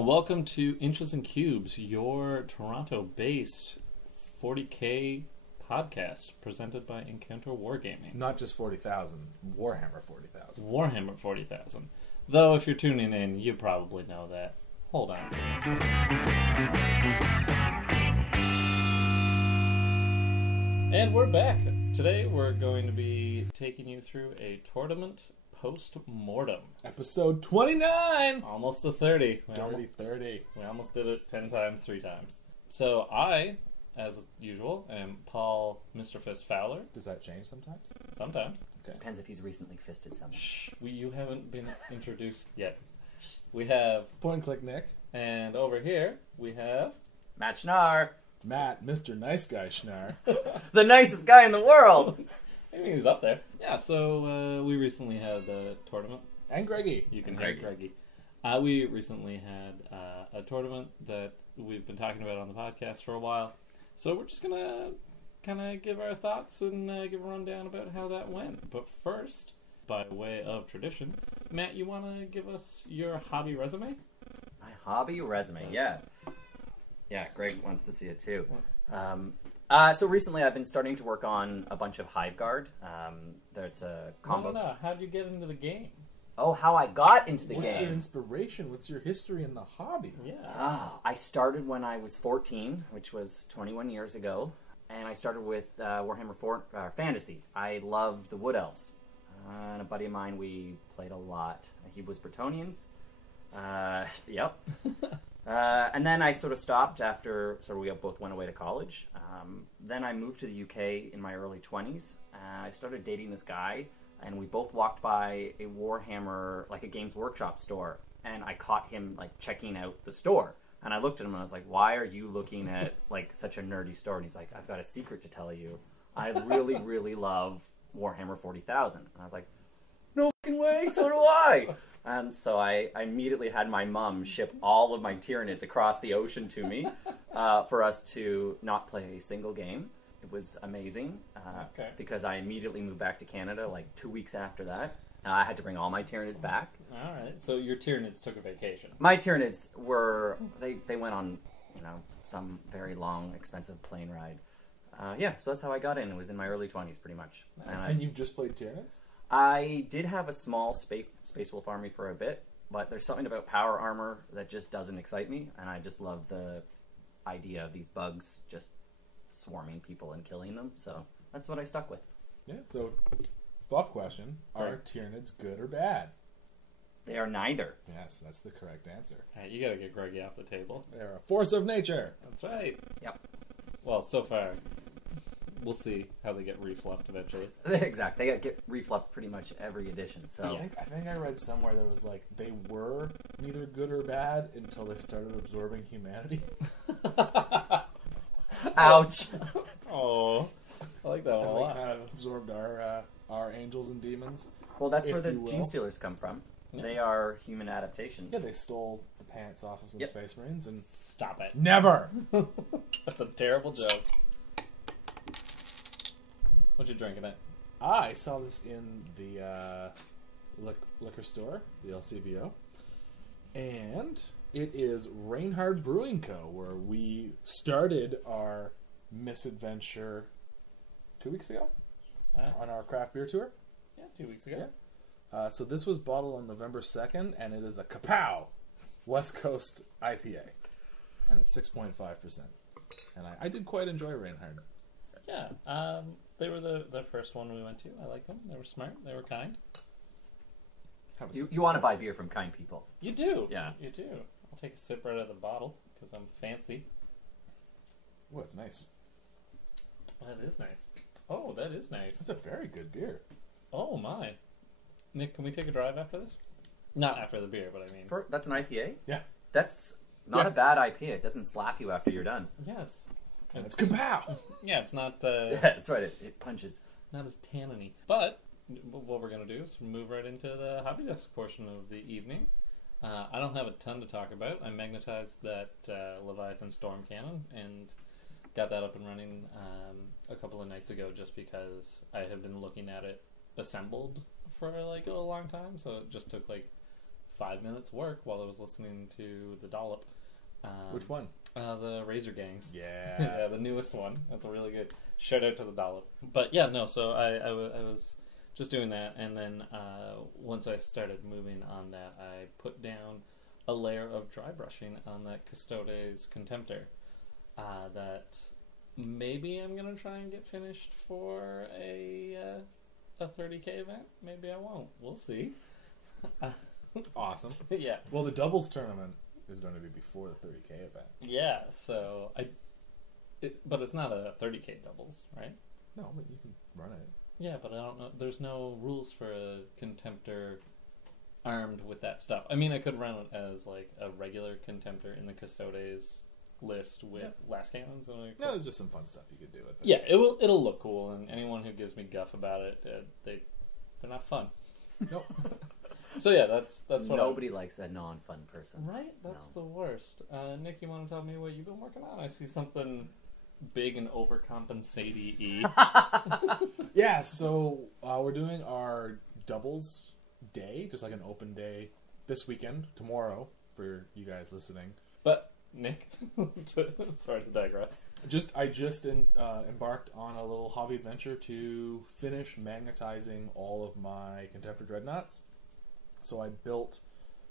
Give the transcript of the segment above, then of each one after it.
welcome to Inches and Cubes, your Toronto-based 40K podcast presented by Encounter Wargaming. Not just 40,000, Warhammer 40,000. Warhammer 40,000. Though if you're tuning in, you probably know that. Hold on. And we're back. Today we're going to be taking you through a tournament post-mortem. Episode 29! Almost to 30. Dirty 30. We almost did it 10 times, 3 times. So I, as usual, am Paul Mr. Fist Fowler. Does that change sometimes? Sometimes. Okay. Depends if he's recently fisted someone. Shh, you haven't been introduced yet. We have... Point and click Nick. And over here, we have... Matt Schnarr, Matt, Mr. Nice Guy Schnarr. the nicest guy in the world. Maybe he's up there. Yeah, so we recently had the tournament. And Greggy. You can And hear Greggy. We recently had a tournament that we've been talking about on the podcast for a while. So we're just going to kind of give our thoughts and give a rundown about how that went. But first, by way of tradition, Matt, you want to give us your hobby resume? My hobby resume, yeah. Yeah, Greg wants to see it too. So recently I've been starting to work on a bunch of Hive Guard. There's a combo. No. How'd you get into the game? Oh, how I got into the What's game. your inspiration? What's your history in the hobby? Yeah. Oh, I started when I was 14, which was 21 years ago. And I started with Warhammer 4 Fantasy. I loved the Wood Elves. And a buddy of mine, we played a lot. He was Bretonians. Yep. And then I sort of stopped after, we both went away to college. Then I moved to the UK in my early 20s. I started dating this guy, and we both walked by a Warhammer, like a Games Workshop store, and I caught him like checking out the store. And I looked at him and I was like, "Why are you looking at like such a nerdy store?" And he's like, "I've got a secret to tell you. I really, really love Warhammer 40,000." And I was like, "No fucking way! So do I." And so I immediately had my mom ship all of my Tyranids across the ocean to me for us to not play a single game. It was amazing because I immediately moved back to Canada like 2 weeks after that. I had to bring all my Tyranids back. All right. So your Tyranids took a vacation. My Tyranids were, they went on, some very long, expensive plane ride. So that's how I got in. It was in my early 20s pretty much. And you've just played Tyranids? I did have a small Space Wolf army for a bit, but there's something about power armor that just doesn't excite me, and I just love the idea of these bugs just swarming people and killing them, so that's what I stuck with. Yeah, so, fluff question. Are Tyranids good or bad? They are neither. Yes, that's the correct answer. Hey, you gotta get Greggy off the table. They're a force of nature. That's right. Yep. Well, so far, we'll see how they get refluffed eventually. Exactly. They get refluffed pretty much every edition, so... I think I read somewhere that was like, they were neither good or bad until they started absorbing humanity. Ouch! Oh, I like that one a And they lot. kind of absorbed our angels and demons. Well, that's If where the you will. Gene Stealers come from. Yeah. They are human adaptations. Yeah, they stole the pants off of some Yep. Space Marines and... Stop it. Never! That's a terrible joke. What you drinking at? I saw this in the liquor store, the LCBO, and it is Reinhard Brewing Co., where we started our misadventure 2 weeks ago on our craft beer tour. Yeah, 2 weeks ago. Yeah. So this was bottled on November 2nd, and it is a Kapow West Coast IPA, and it's 6.5%. And I did quite enjoy Reinhard. Yeah, they were the first one we went to. I liked them. They were smart. They were kind. You want to buy beer from kind people. You do. Yeah. You do. I'll take a sip right out of the bottle because I'm fancy. Oh, it's nice. That is nice. Oh, that is nice. It's a very good beer. Oh, my. Nick, can we take a drive after this? Not after the beer, but I mean... That's an IPA? Yeah. That's not a bad IPA. It doesn't slap you after you're done. Yeah, it's... And it's Kapow! Yeah, it's not... Yeah, that's right. It punches. Not as tanniny. But what we're going to do is move right into the hobby desk portion of the evening. I don't have a ton to talk about. I magnetized that Leviathan Storm Cannon and got that up and running a couple of nights ago just because I have been looking at it assembled for like a long time, so it just took like 5 minutes work while I was listening to the Dollop. Which one? The Razor Gangs. Yeah. Yeah, the newest one. That's really good. Shout out to the Dollop. But yeah, no, so I was just doing that, and then once I started moving on that, I put down a layer of dry brushing on that Custodes Contemptor that maybe I'm going to try and get finished for a 30k event. Maybe I won't. We'll see. Awesome. Yeah. Well, the doubles tournament is going to be before the 30k event. Yeah, so but it's not a 30k doubles, right? No, but you can run it. Yeah, but I don't know. There's no rules for a Contemptor armed with that stuff. I mean, I could run it as like a regular Contemptor in the Custodes list with last cannons. And No, there's just some fun stuff you could do with it. Yeah, it'll look cool, and anyone who gives me guff about it, they're not fun. Nope. So yeah, that's what Nobody likes a non-fun person. Right? That's No. the worst. Nick, you want to tell me what you've been working on? I see something big and overcompensate-y. Yeah, so we're doing our doubles day, just like an open day this weekend, tomorrow, for you guys listening. But, Nick, sorry to digress. I just embarked on a little hobby adventure to finish magnetizing all of my Contemptor Dreadnoughts. So I built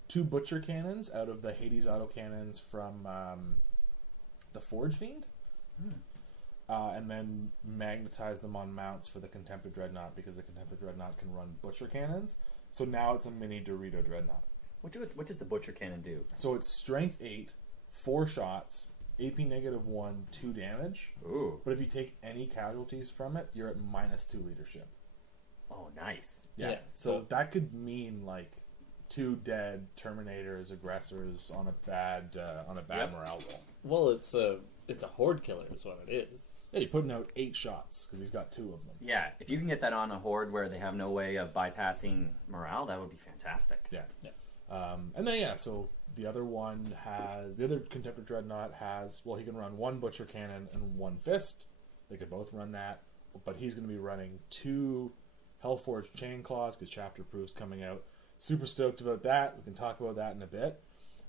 2 Butcher Cannons out of the Hades autocannons from the Forge Fiend. And then magnetize them on mounts for the Contemptor Dreadnought, because the Contemptor Dreadnought can run Butcher Cannons. So now it's a mini Dorito Dreadnought. What does the Butcher Cannon do? So it's Strength 8, 4 shots, AP -1, 2 damage. Ooh. But if you take any casualties from it, you're at -2 leadership. Oh, nice. Yeah. Yeah, So that could mean like 2 dead Terminators, aggressors on a bad morale roll. Well, it's a horde killer is what it is. Yeah, you're putting out 8 shots because he's got 2 of them. Yeah, if you can get that on a horde where they have no way of bypassing morale, that would be fantastic. Yeah. And then so the other Contemptor Dreadnought he can run 1 Butcher Cannon and 1 Fist. They could both run that, but he's going to be running 2 Hellforged Chain Claws because Chapter Proof's coming out. Super stoked about that. We can talk about that in a bit.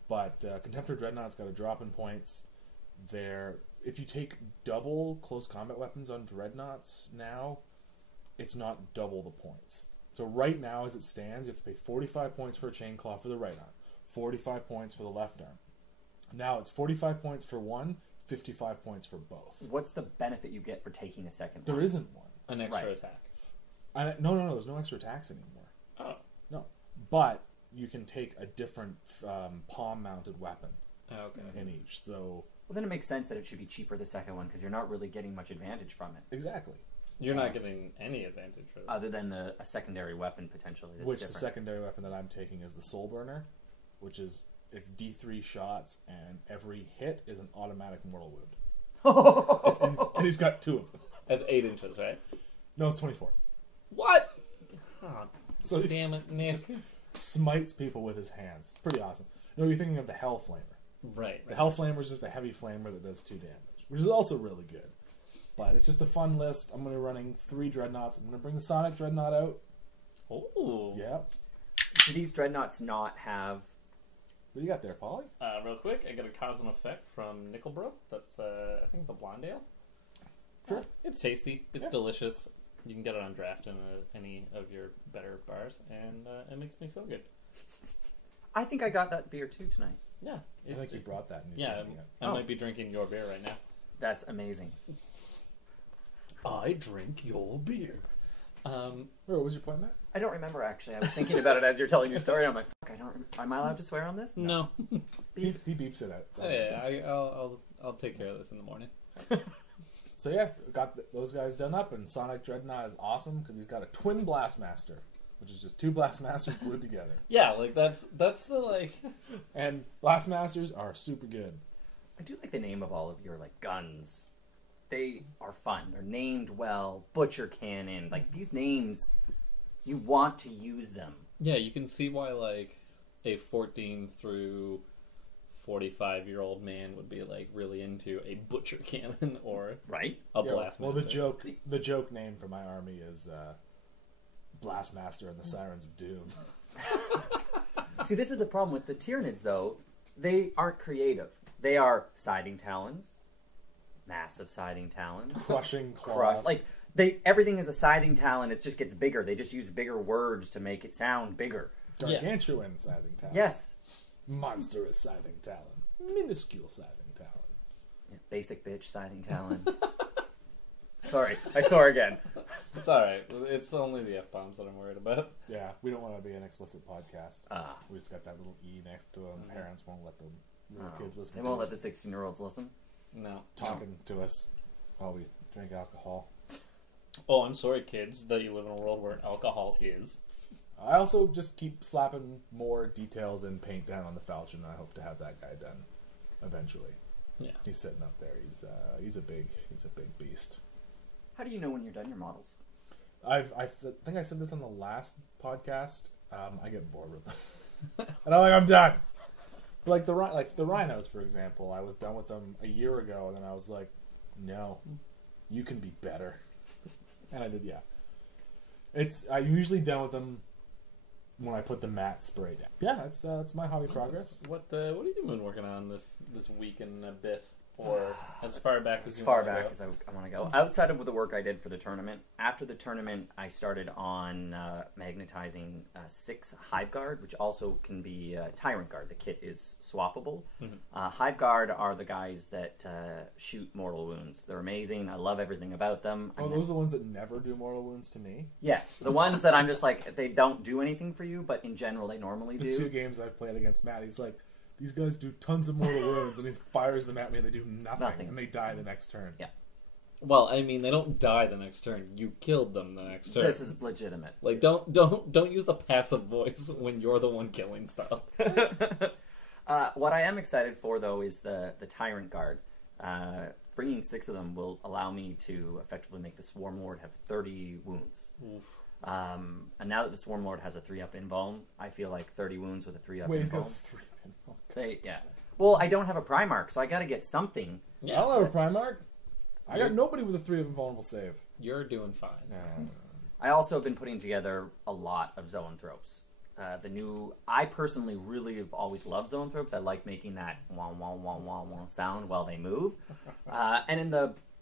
But Contemptor Dreadnought's got a drop in points. If you take double close combat weapons on Dreadnoughts now, it's not double the points. So right now, as it stands, you have to pay 45 points for a Chain Claw for the right arm, 45 points for the left arm. Now it's 45 points for one, 55 points for both. What's the benefit you get for taking a second There one? isn't one. An extra Right. attack. No, there's no extra attacks anymore. Oh. No. But you can take a different palm-mounted weapon Okay. in each. So Well, then it makes sense that it should be cheaper, the second one, because you're not really getting much advantage from it, exactly. You're not getting any advantage for that. other than a secondary weapon, potentially. That's Which the different. secondary weapon that I'm taking is the Soul Burner, which is it's D3 shots, and every hit is an automatic mortal wound. and he's got 2 of them. That's 8 inches, right? No, it's 24. What? Oh, So he's damn it, Nick. just smites people with his hands. It's pretty awesome. No, you're thinking of the Hell Flamer. Right. The Hell Flamer is just a heavy flamer that does 2 damage, which is also really good. But it's just a fun list. I'm going to be running 3 Dreadnoughts. I'm going to bring the Sonic Dreadnought out. Oh. Yep. Do these dreadnoughts not have... What do you got there, Polly? Real quick, I got a cause and effect from Nickelbro. That's, I think it's a blonde ale. Sure. It's tasty. It's Yeah. delicious. You can get it on draft in any of your better bars, and it makes me feel good. I think I got that beer too tonight. Yeah. I think you brought that. And he's Yeah, drinking it. I might be drinking your beer right now. That's amazing. I drink your beer. What was your point, Matt? I don't remember, actually. I was thinking about it as you're telling your story. I'm like, fuck, I don't remember. Am I allowed to swear on this? No. He beeps it out. It's all Yeah, right. I'll take care of this in the morning. So yeah, got those guys done up, and Sonic Dreadnought is awesome because he's got a twin Blastmaster, which is just 2 Blastmasters glued together. Yeah, like that's the like. And Blastmasters are super good. I do like the name of all of your guns. They are fun. They're named well. Butcher Cannon. Like, these names, you want to use them. Yeah, you can see why like a 14 through 45-year-old man would be like really into a butcher cannon or Right? a Yeah, blastmaster. well, the joke name for my army is Blastmaster and the Sirens of Doom. See, this is the problem with the Tyranids, though. They aren't creative. They are scything talons, massive scything talons, Crushing claw. Like everything is a scything talon. It just gets bigger. They just use bigger words to make it sound bigger. Gargantuan scything talon. Yes. Monstrous scything talon. Minuscule scything talon. Yeah, basic bitch scything talon. Sorry, I saw her again. It's alright. It's only the F-bombs that I'm worried about. Yeah, we don't want to be an explicit podcast. Ah. We just got that little E next to them. Parents won't let the little kids listen They to won't us let the 16-year-olds listen. No. talking to us while we drink alcohol. Oh, I'm sorry, kids, that you live in a world where alcohol is. I also just keep slapping more details and paint down on the falchion. I hope to have that guy done eventually. Yeah. He's sitting up there. He's a big beast. How do you know when you're done your models? I think I said this on the last podcast. I get bored with them, and I'm done. Like the rhinos, for example, I was done with them a year ago, and then I was like, no, you can be better, and I did. Yeah, I'm usually done with them when I put the matte spray down. Yeah, that's my hobby progress. What have you been working on this week and a bit? Or as far back as As you far want to back go? as I want to go. Outside of the work I did for the tournament, after the tournament, I started on magnetizing 6 Hive Guard, which also can be Tyrant Guard. The kit is swappable. Mm-hmm. Hive Guard are the guys that shoot mortal wounds. They're amazing. I love everything about them. Oh, those are the ones that never do mortal wounds to me. Yes, the ones that I'm just like, they don't do anything for you, but in general they normally The do. 2 games I've played against Matt, he's like, these guys do tons of mortal wounds, and he fires them at me, and they do nothing. And they die the next turn. Yeah. Well, I mean, they don't die the next turn. You killed them the next turn. This is legitimate. Like, don't use the passive voice when you're the one killing stuff. What I am excited for, though, is the Tyrant Guard. Bringing 6 of them will allow me to effectively make the Swarm Lord have 30 wounds. Oof. And now that the Swarm Lord has a 3-up invuln, I feel like 30 wounds with a 3-up Wait, he's got invuln. 3 pinball. Yeah. Well, I don't have a Primarch, so I got to get something. Yeah, I don't have a Primarch. I got nobody with a 3 of invulnerable save. you're doing fine. I also have been putting together a lot of Zoanthropes. I personally really have always loved Zoanthropes. I like making that wah wah wah wah wah sound while they move. And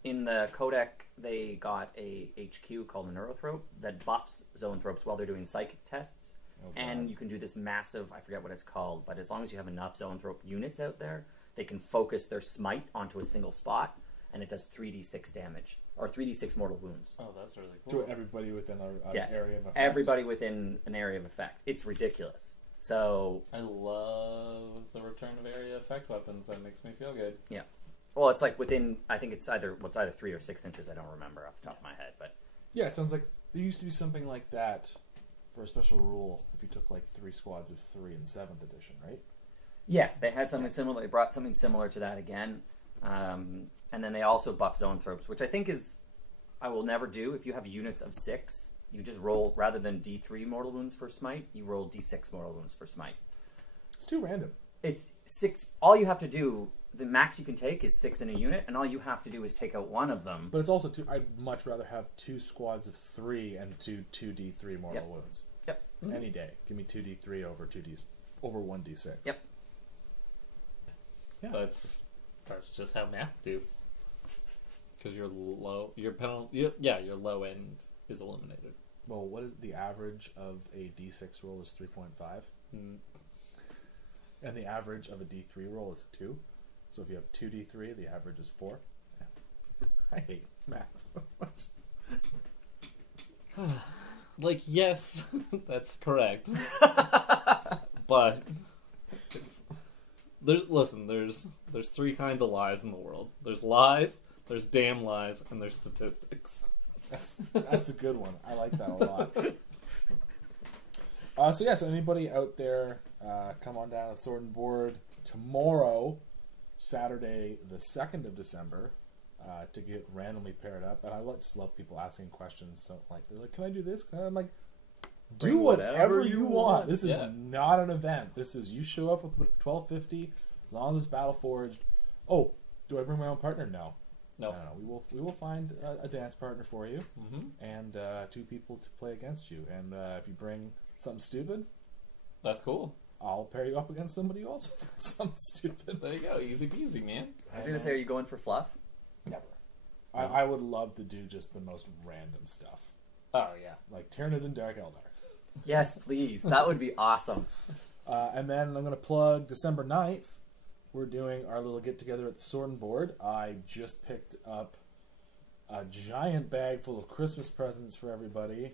in the codex, they got a HQ called a Neurothrope that buffs Zoanthropes while they're doing psychic tests. And you can do this massive, I forget what it's called, but as long as you have enough Zoanthrope units out there, they can focus their smite onto a single spot, and it does 3d6 damage, or 3d6 mortal wounds. Oh, that's really cool. To everybody within an area of effect. Everybody within an area of effect. It's ridiculous. So, I love the return of area effect weapons. That makes me feel good. yeah. Well, it's like within, I think it's either 3 or 6 inches, I don't remember off the top of my head, but... Yeah, it sounds like there used to be something like that for a special rule if you took like 3 squads of 3 in 7th edition, right? Yeah, they had something similar. They brought something similar to that again. And then they also buff Zoanthropes, which I think is, I will never do. If you have units of 6, you just roll, rather than D3 mortal wounds for smite, you roll D6 mortal wounds for smite. It's too random. It's 6, all you have to do, the max you can take is 6 in a unit, and all you have to do is take out one of them. But it's also I'd much rather have 2 squads of 3 and 2 2d3 mortal wounds. Yep. Any day. Give me 2d3 over 1d6. Yep. Yeah. That's just how math do. Because your low end is eliminated. Well, what is the average of a d6 roll is 3.5? And the average of a d3 roll is 2. So if you have 2d3, the average is 4. Yeah. I hate math so much. Like, yes, that's correct. But there's 3 kinds of lies in the world. There's lies, there's damn lies, and there's statistics. That's a good one. I like that a lot. So anybody out there, come on down to Sword and Board tomorrow, Saturday, the 2nd of December, to get randomly paired up. And I just love people asking questions. So they're like, "Can I do this?" And I'm like, "Do whatever you want. This is not an event. This is you show up with 1250 as long as it's Battleforged. Oh, do I bring my own partner? No. No. We will find a dance partner for you, and 2 people to play against you. And if you bring something stupid, that's cool. I'll pair you up against somebody who also got some stupid. There you go, easy peasy, man. I was going to say, are you going for fluff? Never. I would love to do just the most random stuff. Oh, yeah. Like Tyranids and Dark Eldar. Yes, please. That would be awesome. And then I'm going to plug December 9th. We're doing our little get-together at the Sword and Board. I just picked up a giant bag full of Christmas presents for everybody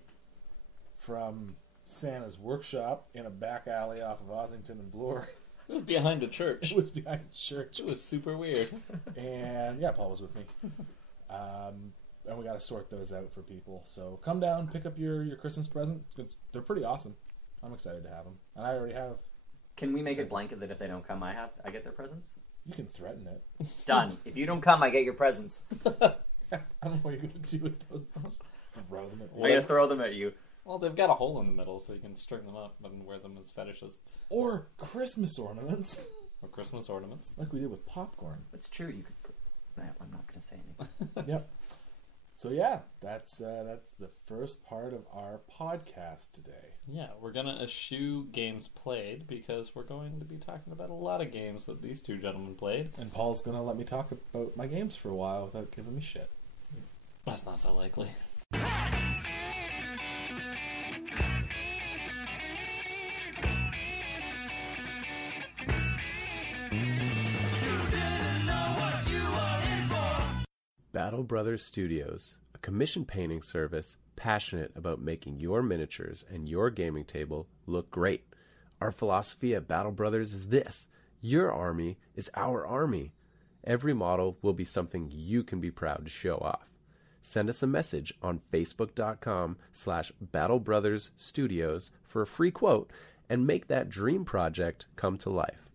from Santa's workshop in a back alley off of Ossington and Bloor. It was behind a church. It was behind a church. It was super weird. And yeah, Paul was with me. And we got to sort those out for people. So come down, pick up your Christmas present. They're pretty awesome. I'm excited to have them. And I already have. Can we make it blanket that if they don't come, I get their presents? You can threaten it. Done. If you don't come, I get your presents. I don't know what you're going to do with those. Throw them at I'm going to throw them at you. Well, they've got a hole in the middle, so you can string them up and wear them as fetishes. Or Christmas ornaments. Or Christmas ornaments. Like we did with popcorn. That's true. You could. No, I'm not going to say anything. Yep. So yeah, that's the first part of our podcast today. Yeah, we're going to eschew games played because we're going to be talking about a lot of games that these two gentlemen played. And Paul's going to let me talk about my games for a while without giving me shit. That's not so likely. Battle Brothers Studios, a commission painting service passionate about making your miniatures and your gaming table look great. Our philosophy at Battle Brothers is this: your army is our army. Every model will be something you can be proud to show off. Send us a message on facebook.com/Battle Brothers Studios for a free quote and make that dream project come to life.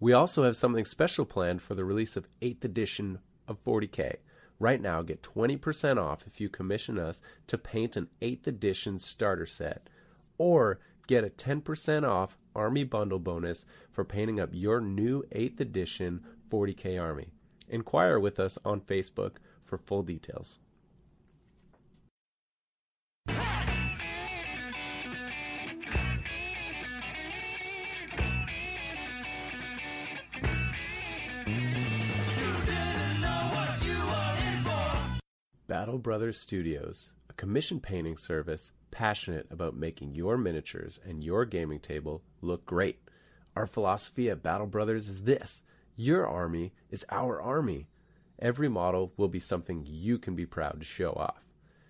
We also have something special planned for the release of 8th edition of 40K. Right now, get 20% off if you commission us to paint an 8th edition starter set, or get a 10% off Army Bundle bonus for painting up your new 8th edition 40K Army. Inquire with us on Facebook for full details. Battle Brothers Studios, a commission painting service passionate about making your miniatures and your gaming table look great. Our philosophy at Battle Brothers is this: your army is our army. Every model will be something you can be proud to show off.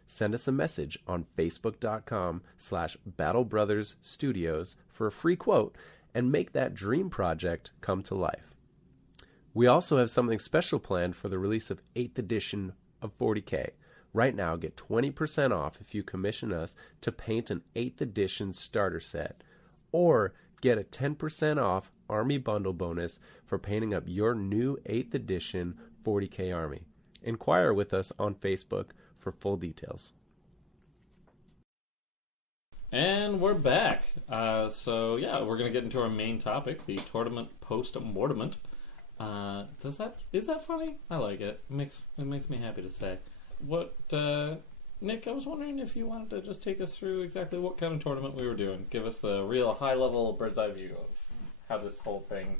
Send us a message on facebook.com/Battle Brothers Studios for a free quote and make that dream project come to life. We also have something special planned for the release of 8th edition of 40K. Right now, get 20% off if you commission us to paint an 8th edition starter set, or get a 10% off Army Bundle bonus for painting up your new 8th edition 40K Army. Inquire with us on Facebook for full details. And we're back. So yeah, we're gonna get into our main topic, the tournament post-Mournament. Is that funny? I like it. It makes me happy to say. What, Nick? I was wondering if you wanted to just take us through exactly what kind of tournament we were doing. Give us a real high-level bird's eye view of how this whole thing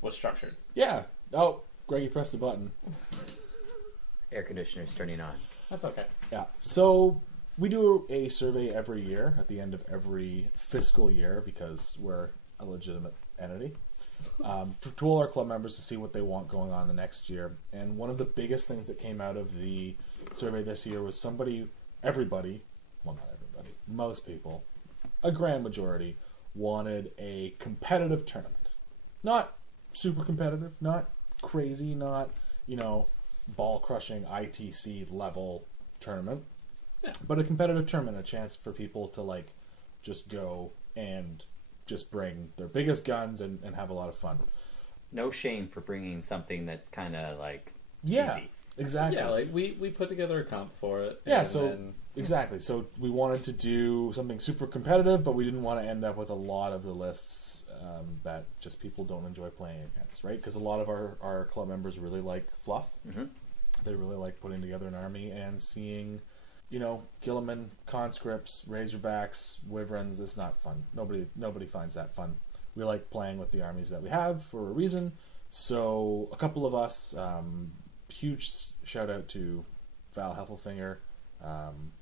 was structured. Yeah. Oh, Greggy pressed a button. Air conditioner's turning on. That's okay. Yeah. So we do a survey every year at the end of every fiscal year because we're a legitimate entity. To all our club members to see what they want going on the next year. And one of the biggest things that came out of the survey this year was everybody, well, not everybody, most people, a grand majority, wanted a competitive tournament. Not super competitive, not crazy, not, ball-crushing ITC level tournament, but a competitive tournament, a chance for people to, just go and just bring their biggest guns and have a lot of fun. No shame for bringing something that's kind of Yeah, cheesy. exactly. Yeah, we put together a comp for it. Yeah, exactly. So we wanted to do something super competitive, but we didn't want to end up with a lot of the lists that just people don't enjoy playing against, right? Because a lot of our club members really like fluff. Mm-hmm. They really like putting together an army and seeing, Gilliman, conscripts, razorbacks, wyverns. It's not fun. Nobody finds that fun. we like playing with the armies that we have for a reason. So a couple of us, huge shout out to Val Heffelfinger,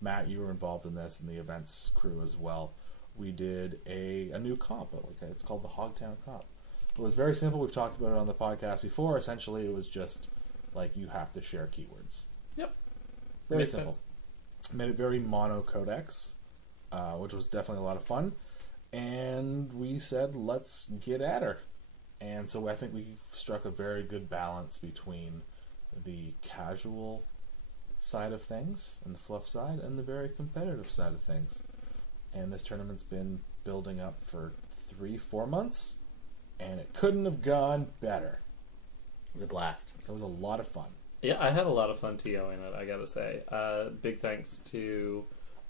Matt, you were involved in this, and the events crew as well. We did a new comp, it's called the Hogtown comp. It was very simple. We've talked about it on the podcast before. Essentially, it was just like you have to share keywords. Yep. Very Makes simple. sense. Made it very mono codex, which was definitely a lot of fun. And we said, let's get at her. And so I think we struck a very good balance between the casual side of things and the fluff side and the very competitive side of things. And this tournament's been building up for 3-4 months, and it couldn't have gone better. It was a blast. It was a lot of fun. Yeah, I had a lot of fun TOing it, I gotta say. Big thanks to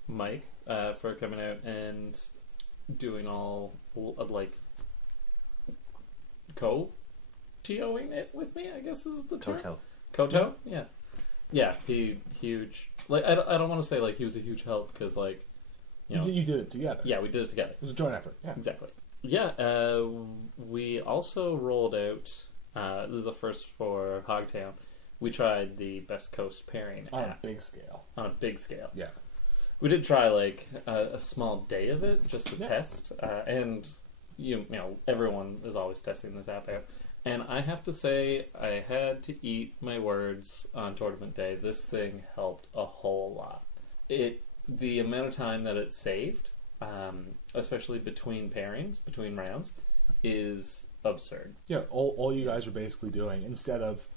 Mike for coming out and doing all, like, co-TOing it with me, I guess is the term. Koto? Yeah. Yeah, he huge. Like, I don't want to say, like, he was a huge help, because, like, You did it together. Yeah, we did it together. It was a joint effort. Yeah. Exactly. Yeah, we also rolled out, this is the first for Hogtown, we tried the Best Coast pairing On app. a big scale. On a big scale. Yeah. We did try, like, a small day of it, just to test, and, you know, everyone is always testing this app out. And I have to say, I had to eat my words on tournament day. This thing helped a whole lot. The amount of time that it saved, especially between pairings, between rounds, is absurd. Yeah, all you guys are basically doing, instead of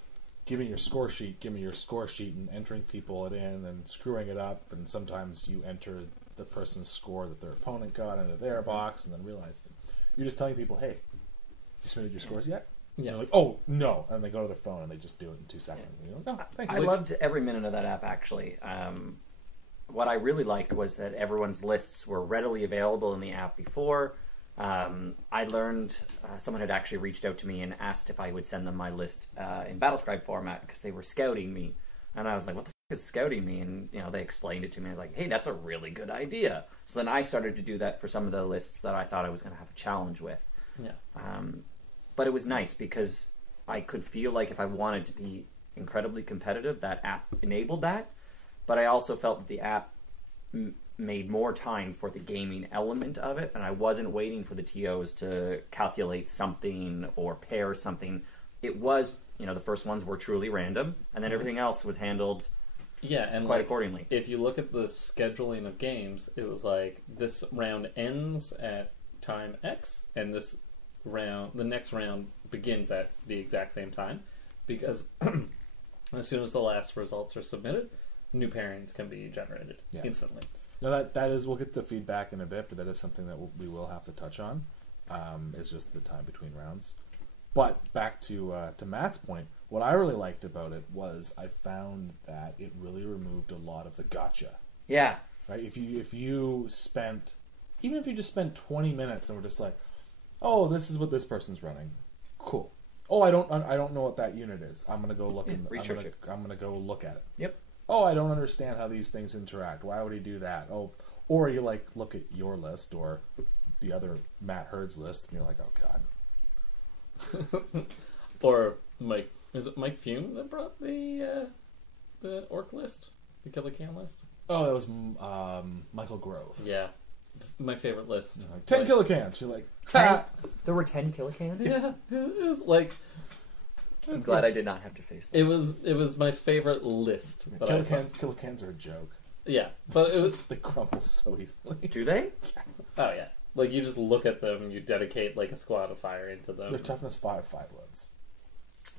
give me your score sheet and entering people it in and screwing it up, and sometimes you enter the person's score that their opponent got into their box and then realize it. You're just telling people, hey, you submitted your scores yet? Yeah. And they're like, oh, no. And they go to their phone and they just do it in 2 seconds. And you're like, oh, thanks. I loved every minute of that app, actually. What I really liked was that everyone's lists were readily available in the app before. I learned someone had actually reached out to me and asked if I would send them my list in Battlescribe format because they were scouting me. And I was like, what the f*** is scouting me? And they explained it to me. I was like, hey, that's a really good idea. So then I started to do that for some of the lists that I thought I was going to have a challenge with. Yeah. But it was nice because I could feel like if I wanted to be incredibly competitive, that app enabled that. But I also felt that the app made more time for the gaming element of it, and I wasn't waiting for the TOs to calculate something or pair something. It was, the first ones were truly random, and then everything else was handled and quite accordingly. If you look at the scheduling of games, it was like this round ends at time X, and the next round begins at the exact same time, because as soon as the last results are submitted, new pairings can be generated instantly. No, that is, we'll get to feedback in a bit, but that is something that we will have to touch on. Is just the time between rounds. But back to Matt's point, what I really liked about it was I found that it really removed a lot of the gotcha. Yeah. Right. If you spent, even if you just spent 20 minutes and were just like, oh, this is what this person's running, cool. Oh, I don't know what that unit is. I'm gonna go look and research it. I'm gonna go look at it. Yep. Oh, I don't understand how these things interact. Why would he do that? Oh, or you look at your list or the other Matt Hurd's list, and you're like, oh god. Or Mike, is it Mike Fume that brought the orc list, the Killer Can list? Oh, that was Michael Grove. Yeah, my favorite list. Like, 10 kilocans. You're like, 10? There were 10 kilocans? Yeah, it was like. I'm glad I did not have to face that. It was my favorite list. Kilocans are a joke. Yeah, but it was they crumble so easily. Do they? Oh yeah, like you just look at them and you dedicate like a squad of fire into them. They're toughness 5 wounds.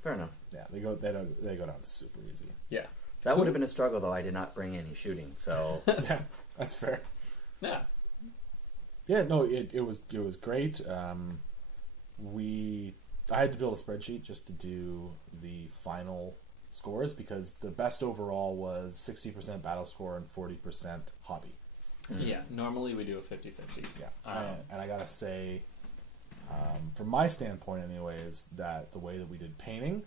Fair enough. Yeah, they go down super easy. Yeah, that would have been a struggle though. I did not bring any shooting, so yeah, that's fair. Yeah. Yeah, no, it was great. I had to build a spreadsheet just to do the final scores because the best overall was 60% battle score and 40% hobby. Yeah, normally we do a 50-50. Yeah, and I gotta say, from my standpoint anyways, that the way that we did painting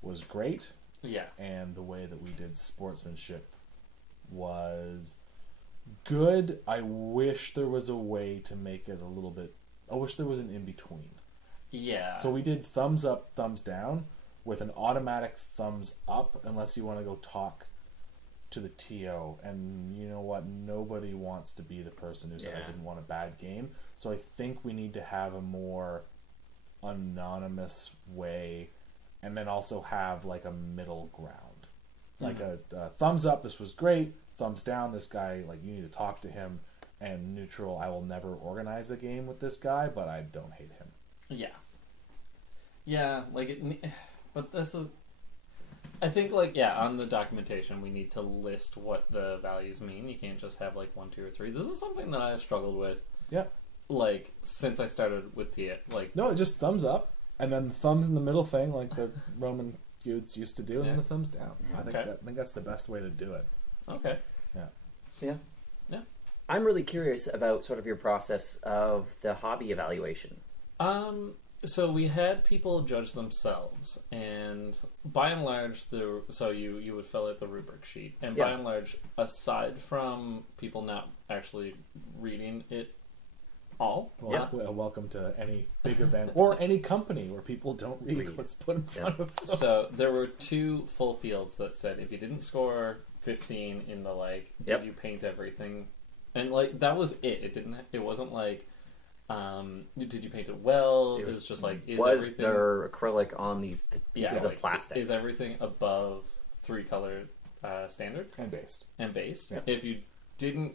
was great. Yeah. And the way that we did sportsmanship was good. I wish there was a way to make it a little bit I wish there was an in between. Yeah. So we did thumbs up, thumbs down, with an automatic thumbs up, unless you want to go talk to the TO. And you know what? Nobody wants to be the person who said I didn't want a bad game. So I think we need to have a more anonymous way, and then also have like a middle ground, like a thumbs up, this was great. Thumbs down, this guy, like, you need to talk to him. And neutral, I will never organize a game with this guy, but I don't hate him. Yeah. Yeah, like it. But this is. I think, like, on the documentation, we need to list what the values mean. You can't just have, like, 1, 2, or 3. This is something that I've struggled with. Yeah. Like, since I started with the like. No, just thumbs up, and then the thumbs in the middle thing, like the Roman dudes used to do, and then the thumbs down. Yeah. I think that's the best way to do it. Okay. Yeah. Yeah. I'm really curious about sort of your process of the hobby evaluation. So we had people judge themselves, and by and large, you would fill out the rubric sheet, and by and large, aside from people not actually reading it all, Well, welcome to any big event or any company where people don't read what's put in front of them. So there were 2 full fields that said if you didn't score 15 in the did you paint everything, and like that was it. It wasn't like. Did you paint it well? It was just like, was there acrylic on these pieces of plastic? Is everything above 3 color standard And based. Yeah. If you didn't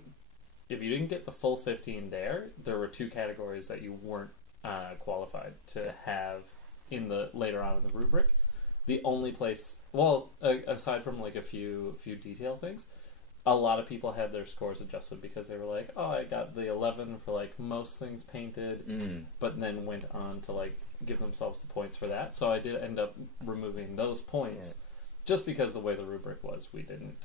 get the full 15 there were 2 categories that you weren't qualified to have in the later on in the rubric. The only place, aside from like a few detail things, a lot of people had their scores adjusted because they were like, oh, I got the 11 for like most things painted, but then went on to like give themselves the points for that. So I did end up removing those points just because the way the rubric was, we didn't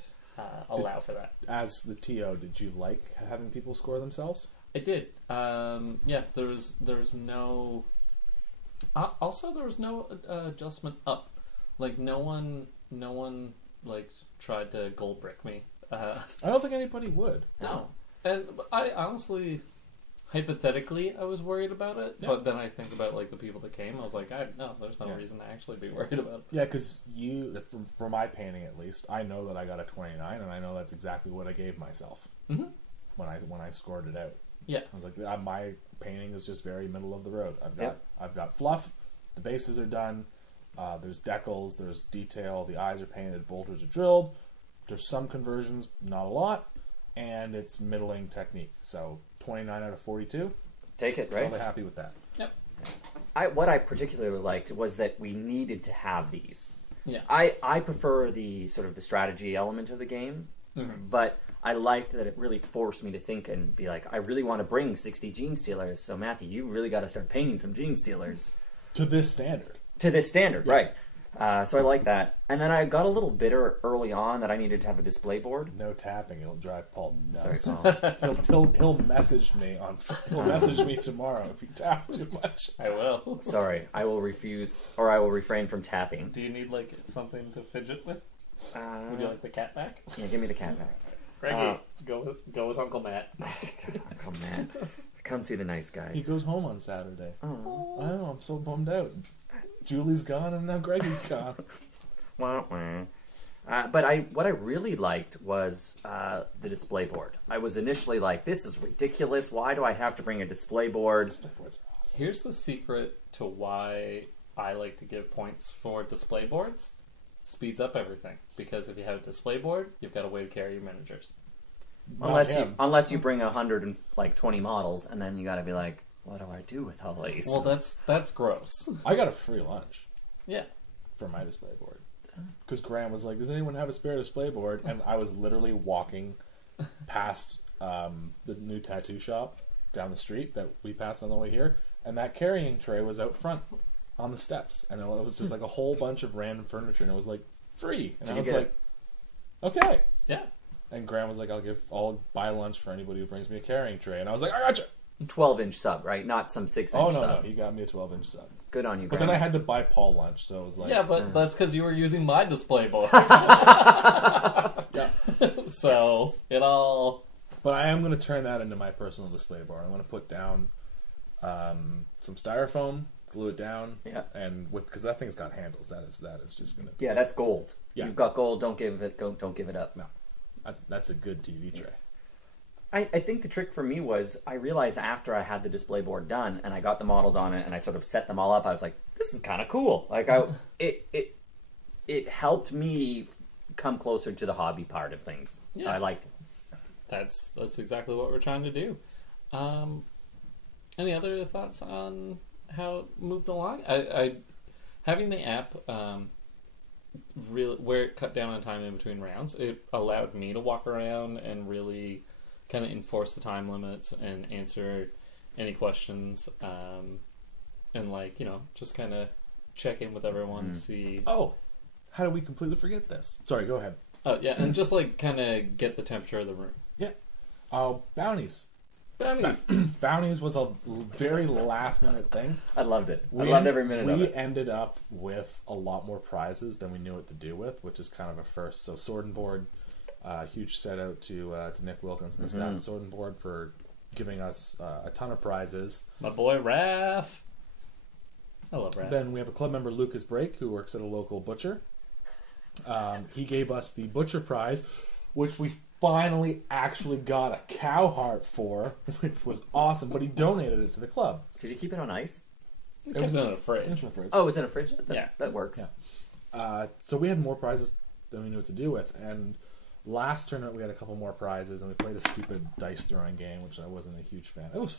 allow for that. As the TO, did you like having people score themselves? I did. There was no. Also, there was no adjustment up. Like no one like tried to gold brick me. I don't think anybody would. No. And I honestly, hypothetically, I was worried about it. Yeah. But then I think about like the people that came. I was like, no, there's no reason to actually be worried about it. Yeah, because for my painting at least, I know that I got a 29, and I know that's exactly what I gave myself when I scored it out. Yeah, I was like, my painting is just very middle of the road. I've got fluff. The bases are done. There's decals. There's detail. The eyes are painted. Bolters are drilled. There's some conversions, not a lot, and it's middling technique. So 29 out of 42. Take it, right? Totally happy with that. Yep. What I particularly liked was that we needed to have these. Yeah. I prefer the sort of the strategy element of the game, but I liked that it really forced me to think and be like, I really want to bring 60 Gene Stealers. So Matthew, you really got to start painting some Gene Stealers to this standard. Right. So I like that. And then I got a little bitter early on that I needed to have a display board. No tapping; it'll drive Paul nuts. Sorry, Paul. He'll message me tomorrow if you tap too much. I will. Sorry, I will refuse, or I will refrain from tapping. Do you need like something to fidget with? Would you like the cat back? Yeah, give me the cat back. Greggy, go with Uncle Matt. Uncle Matt, come see the nice guy. He goes home on Saturday. Oh. I know. I'm so bummed out. Julie's gone and now Greggy's gone. But what I really liked was the display board. I was initially like, this is ridiculous. Why do I have to bring a display board? Display boards are awesome. Here's the secret to why I like to give points for display boards. It speeds up everything. Because if you have a display board, you've got a way to carry your miniatures. Unless you bring 120 models, and then you got to be like, what do I do with all these? Well, that's gross. I got a free lunch. Yeah. For my display board. Because Graham was like, does anyone have a spare display board? And I was literally walking past the new tattoo shop down the street that we passed on the way here. And that carrying tray was out front on the steps. And it was just like a whole bunch of random furniture. And it was like, free. And I was like, okay. Yeah. And Graham was like, I'll buy lunch for anybody who brings me a carrying tray. And I was like, I gotcha. 12-inch sub, right? Not some 6-inch sub. Oh, no, he got me a 12-inch sub. Good on you, But Graham. then I had to buy Paul lunch, so it was like... Yeah, but that's because you were using my display board. Yeah. So, it all... But I am going to turn that into my personal display board. I'm going to put down some styrofoam, glue it down, Yeah. and because that thing's got handles, that is just gonna. Yeah, that's gold. Yeah. You've got gold. Don't give it up. No, that's a good TV tray. I think the trick for me was I realized after I had the display board done and I got the models on it and I sort of set them all up, I was like, this is kind of cool. Like it helped me come closer to the hobby part of things. So I liked it. That's exactly what we're trying to do. Any other thoughts on how it moved along? I having the app really where it cut down on time in between rounds, it allowed me to walk around and really kind of enforce the time limits and answer any questions, and like, you know, just kind of check in with everyone, see. Oh, how did we completely forget this? Sorry, go ahead. Oh yeah, and just like kind of get the temperature of the room. Yeah. Oh, bounties. Bounties. Bounties was a very last minute thing. I loved it. I loved every minute of it. We ended up with a lot more prizes than we knew what to do with, which is kind of a first. So Sword and Board, huge shout out to Nick Wilkins and the staff at Sword and Board for giving us a ton of prizes. My boy Raph. I love Raph. Then we have a club member, Lucas Brake, who works at a local butcher. He gave us the butcher prize, which we finally actually got a cow heart for, which was awesome. But he donated it to the club. Did you keep it on ice? It was in a fridge. It was in the fridge. Oh, it was in a fridge? Yeah. That works. Yeah. So we had more prizes than we knew what to do with. And last tournament we had a couple more prizes, and we played a stupid dice throwing game, which I wasn't a huge fan. It was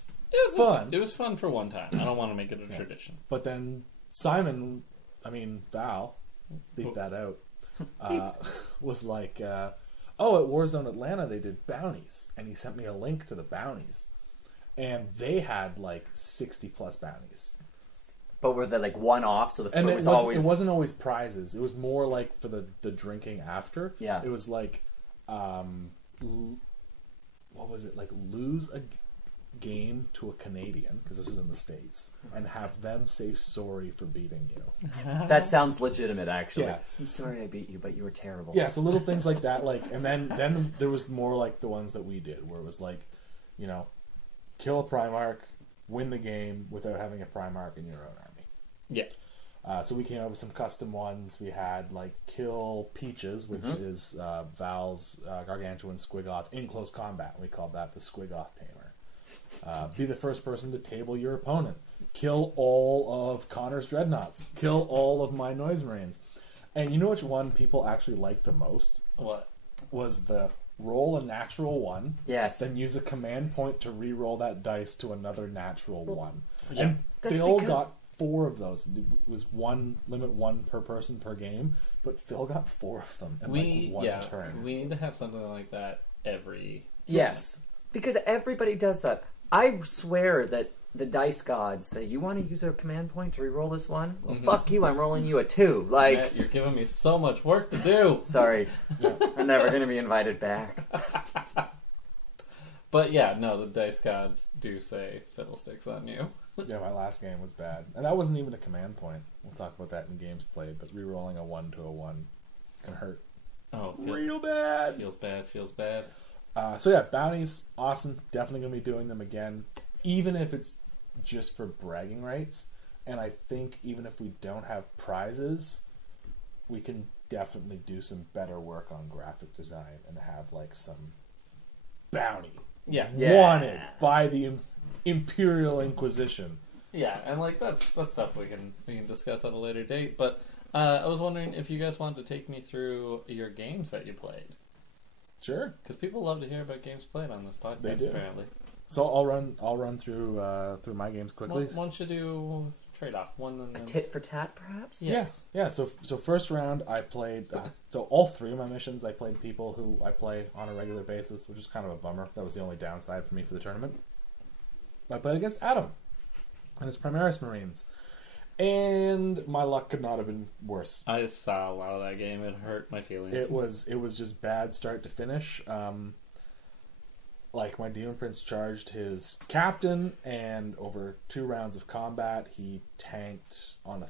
fun. It was fun for one time. I don't want to make it a tradition. But then Val, beat that out, was like, oh, at Warzone Atlanta they did bounties. And he sent me a link to the bounties. And they had like 60 plus bounties. But were they like one-off? So the And it wasn't always prizes. It was more like for the drinking after. Yeah. It was like, what was it? Like lose a game to a Canadian, because this was in the States, and have them say sorry for beating you. That sounds legitimate, actually. Yeah. I'm sorry I beat you, but you were terrible. Yeah, so little things like that. Like, and then there was more like the ones that we did, where it was like, you know, kill a Primarch, win the game without having a Primarch in your own army. Yeah. So we came up with some custom ones. We had like kill Peaches, which is Val's Gargantuan Squiggoth in close combat. We called that the Squiggoth Tamer. Be the first person to table your opponent. Kill all of Connor's Dreadnoughts. Kill all of my Noise Marines. And you know which one people actually liked the most? What? Was the roll a natural one. Yes. Then use a command point to re-roll that dice to another natural one. Yeah. And That's Phil because- got 4 of those. It was limit 1 per person per game, but Phil got 4 of them in like one turn. We need to have something like that every. Yes. Because everybody does that. I swear that the dice gods say, you want to use a command point to re-roll this one? Well, fuck you, I'm rolling you a 2. Like, Matt, you're giving me so much work to do. sorry. I'm never going to be invited back. But yeah, no, the dice gods do say fiddlesticks on you. Yeah, my last game was bad. And that wasn't even a command point. We'll talk about that in games played, but re-rolling a 1 to a 1 can hurt. Oh, Real bad. Feels bad. So yeah, bounties, awesome. Definitely going to be doing them again, even if it's just for bragging rights. And I think even if we don't have prizes, we can definitely do some better work on graphic design and have like some bounty Yeah. wanted by the Imperial Inquisition. Yeah, and like that's stuff we can discuss at a later date. But I was wondering if you guys wanted to take me through your games that you played. Sure. Because people love to hear about games played on this podcast. They do. Apparently. So I'll run through my games quickly. Why don't you do trade-off one and then... A tit for tat, perhaps? Yes. Yeah. So first round I played. So all 3 of my missions I played people who I play on a regular basis, which is kind of a bummer. That was the only downside for me for the tournament. I played against Adam and his Primaris Marines, and my luck could not have been worse. I saw a lot of that game. It hurt my feelings. It was just bad start to finish. Like my Demon Prince charged his captain, and over 2 rounds of combat, he tanked on a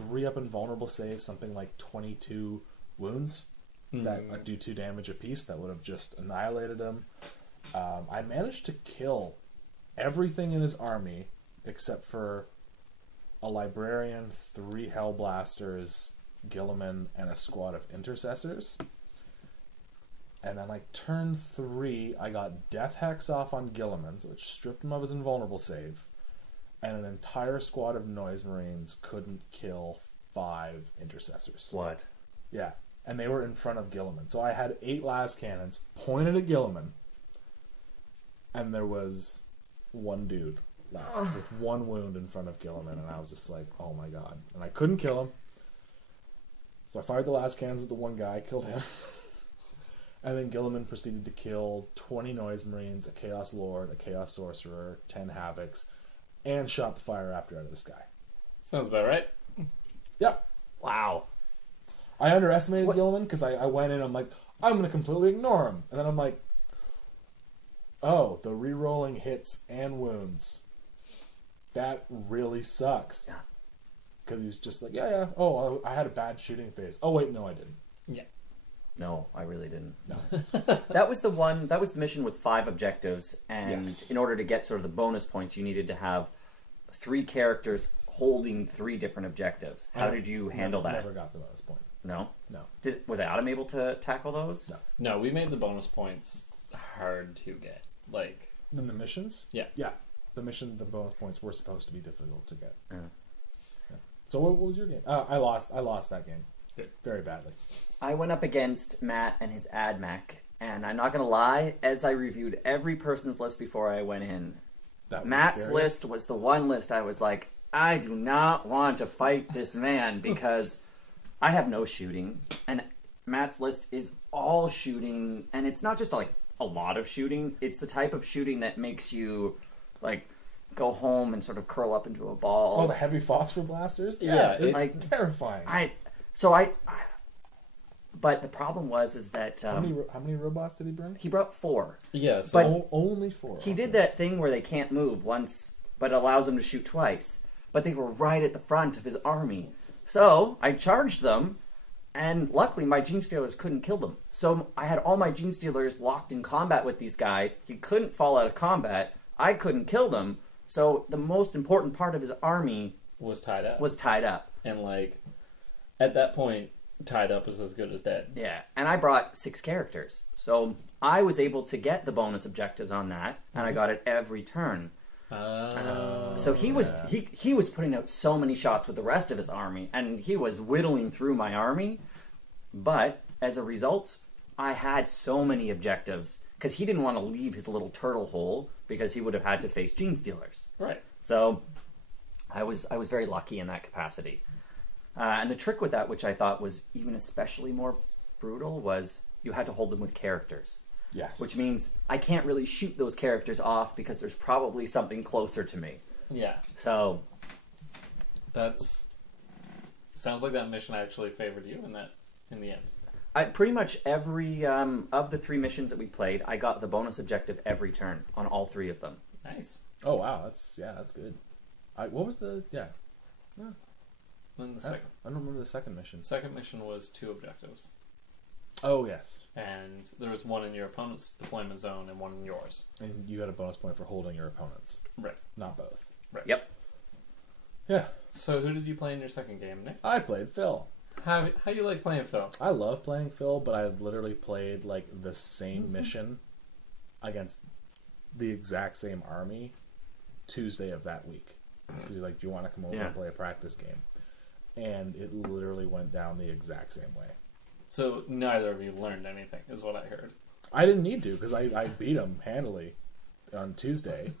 3-up invulnerable save, something like 22 wounds that do 2 damage apiece. That would have just annihilated him. I managed to kill everything in his army except for a librarian, 3 hellblasters, Gilliman, and a squad of intercessors. And then, like, turn 3, I got Death Hexed off on Gilliman, which stripped him of his invulnerable save. And an entire squad of Noise Marines couldn't kill 5 intercessors. What? Yeah. And they were in front of Gilliman. So I had 8 las cannons pointed at Gilliman. And there was one dude left with 1 wound in front of Gilliman. And I was just like, oh my god. And I couldn't kill him. So I fired the las cannons at the one guy, killed him. And then Gilliman proceeded to kill 20 Noise Marines, a Chaos Lord, a Chaos Sorcerer, 10 Havocs, and shot the Fire Raptor out of the sky. Sounds about right. Yep. Wow. I underestimated Gilliman because I went in, I'm like, I'm going to completely ignore him. And then I'm like, oh, the re-rolling hits and wounds. That really sucks. Yeah. Because he's just like, yeah. Oh, I had a bad shooting phase. Oh, wait, no, I didn't. Yeah. No, I really didn't. No. That was the mission with 5 objectives, and Yes. in order to get sort of the bonus points, you needed to have 3 characters holding 3 different objectives. How did you handle that? Never got the bonus point. No? No. Was Adam able to tackle those? No. No, we made the bonus points hard to get. Like, In the missions? yeah. Yeah. The bonus points were supposed to be difficult to get. Yeah. Yeah. So what was your game? I lost that game. Good. Very badly. I went up against Matt and his AdMac, and I'm not going to lie, as I reviewed every person's list before I went in, That was Matt's scary. list was the one list I was like, I do not want to fight this man because I have no shooting, and Matt's list is all shooting, and it's not just like a lot of shooting, it's the type of shooting that makes you like go home and sort of curl up into a ball. Oh, the heavy phosphor blasters? Yeah, they're like terrifying. But the problem is that how many robots did he bring? he brought 4. Yeah, so But Only 4. he did that thing where they can't move once, but it allows them to shoot twice. But they were right at the front of his army. So I charged them, and luckily my Gene Stealers couldn't kill them. So I had all my Gene Stealers locked in combat with these guys. He couldn't fall out of combat. I couldn't kill them. So the most important part of his army was tied up. was tied up. And, like, at that point, tied up is as good as dead. Yeah, and I brought 6 characters. So I was able to get the bonus objectives on that, and I got it every turn. So he was putting out so many shots with the rest of his army, and he was whittling through my army. But as a result, I had so many objectives because he didn't want to leave his little turtle hole because he would have had to face Gene Stealers. Right. So I was very lucky in that capacity. And the trick with that, which I thought was even especially more brutal, was you had to hold them with characters. Yes. Which means I can't really shoot those characters off because there's probably something closer to me. Yeah. So sounds like that mission actually favored you in the end. I pretty much every of the 3 missions that we played, I got the bonus objective every turn on all 3 of them. Nice. Oh wow, that's good. What was the Then the second I don't remember the second mission. mission was 2 objectives. Oh yes, And there was one in your opponent's deployment zone and one in yours. and you got a bonus point for holding your opponents, Right. not both. Right. Yep. Yeah, So who did you play in your second game, Nick? I played Phil. How you like playing Phil? I love playing Phil, but I literally played like the same mission against the exact same army Tuesday of that week. Because he's like, "Do you want to come over Yeah. and play a practice game?" And it literally went down the exact same way. So neither of you learned anything, is what I heard. I didn't need to because I beat him handily on Tuesday.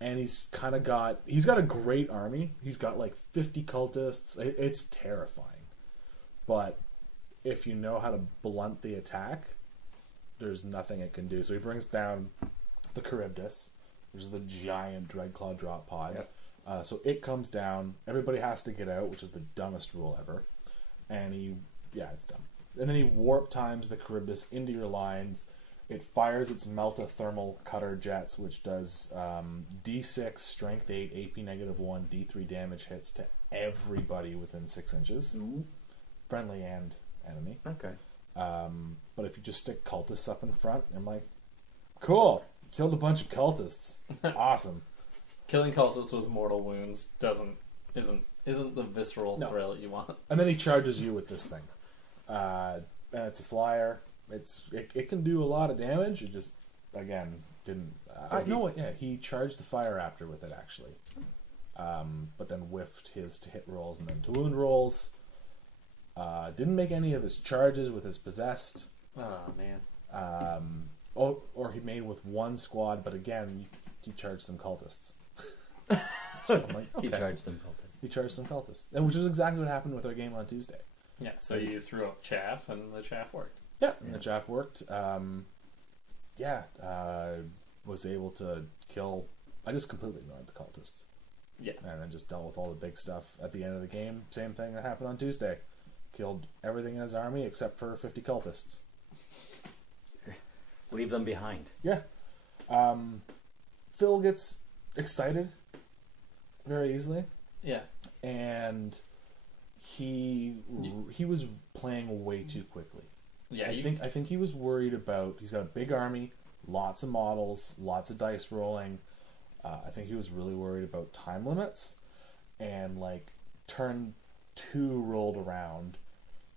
And he's got a great army. He's got like 50 cultists. It's terrifying. But if you know how to blunt the attack, there's nothing it can do. So he brings down the Charybdis, which is the giant Dreadclaw drop pod. Yep. So it comes down. Everybody has to get out, which is the dumbest rule ever. And it's dumb. And then he warp times the Charybdis into your lines. It fires its Melta-thermal cutter jets, which does D6, Strength 8, AP -1, D3 damage hits to everybody within 6 inches. Mm-hmm. Friendly and enemy. Okay. But if you just stick cultists up in front, I'm like, cool. Killed a bunch of cultists. Awesome. Killing cultists with mortal wounds isn't the visceral thrill you want. And then he charges you with this thing. And it's a flyer. It can do a lot of damage. It just, again, didn't... know what? Yeah, he charged the Fire Raptor with it, actually. But then whiffed his to hit rolls and then to wound rolls. Didn't make any of his charges with his possessed. Oh, man. Or he made with one squad, but again, he charged some cultists. So I'm like, okay. He charged some cultists. He charged some cultists. And which is exactly what happened with our game on Tuesday. Yeah, so you threw up chaff, and the chaff worked. Yeah, and the chaff worked. Was able to kill... I just completely ignored the cultists. Yeah. And then just dealt with all the big stuff at the end of the game. Same thing that happened on Tuesday. Killed everything in his army except for 50 cultists. Leave them behind. Yeah. Phil gets excited very easily. Yeah. And he was playing way too quickly. Yeah. I think he was worried about... He's got a big army, lots of models, lots of dice rolling. I think he was really worried about time limits. And like turn 2 rolled around,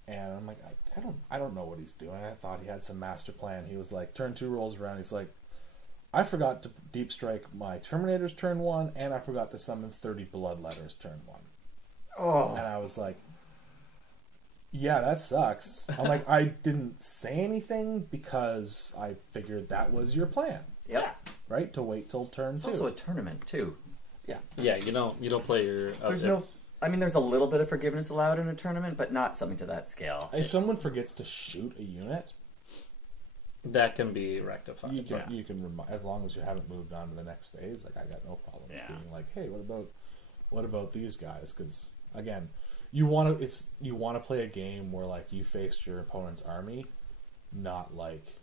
and I'm like, I don't know what he's doing. I thought he had some master plan. He was like, turn 2 rolls around. He's like, I forgot to deep strike my Terminators turn 1, and I forgot to summon 30 Bloodletters turn 1. Oh. And I was like, yeah, that sucks. I'm like, I didn't say anything because I figured that was your plan. Yep. Right? To wait till turn 2. It's also a tournament, too. Yeah. Yeah, you don't play your... There's there's a little bit of forgiveness allowed in a tournament, but not something to that scale. If someone forgets to shoot a unit, that can be rectified. you can as long as you haven't moved on to the next phase. Like, I got no problem being like, hey, what about these guys? Because again, you want to play a game where like you faced your opponent's army, not like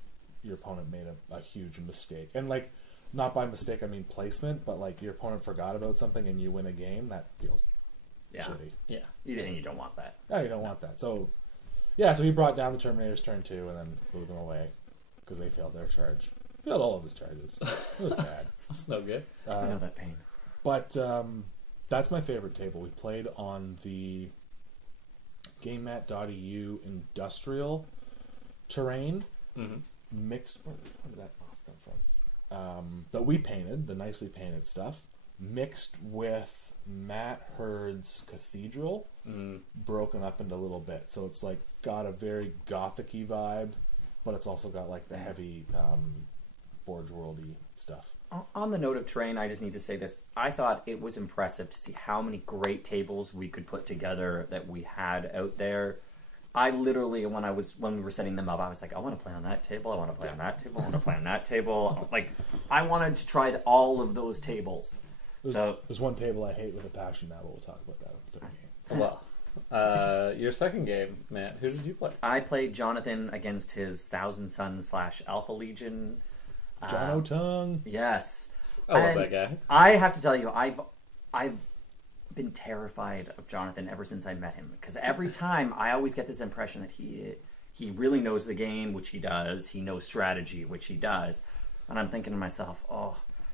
your opponent made a huge mistake. And like, not by mistake I mean placement, but like your opponent forgot about something and you win a game. That feels shitty. Yeah. You don't want that. No, you don't want that. So, so he brought down the Terminators turn 2 and then blew them away because they failed their charge. Failed all of his charges. It was bad. That's no good. I know that pain. But that's my favorite table. We played on the GameMat.eu industrial terrain. Mm-hmm. Mixed... Where did that off come from? That we painted, the nicely painted stuff, mixed with Matt Hurd's Cathedral, broken up into little bits. So it's like got a very gothic-y vibe, but it's also got like the heavy Forge World-y stuff. On the note of terrain, I just need to say this. I thought it was impressive to see how many great tables we could put together that we had out there. I literally, when we were setting them up, I was like, I want to play on that table, I want to play on that table, I want to play on that table. Like, I wanted to try all of those tables. There's one table I hate with a passion now, but we'll talk about that in the third game. Well, your second game, Matt, who did you play? I played Jonathan against his Thousand Sons / Alpha Legion. John O'Tongue. Yes. I love that guy. I have to tell you, I've been terrified of Jonathan ever since I met him, because every time I always get this impression that he really knows the game, which he does. He knows strategy, which he does. And I'm thinking to myself,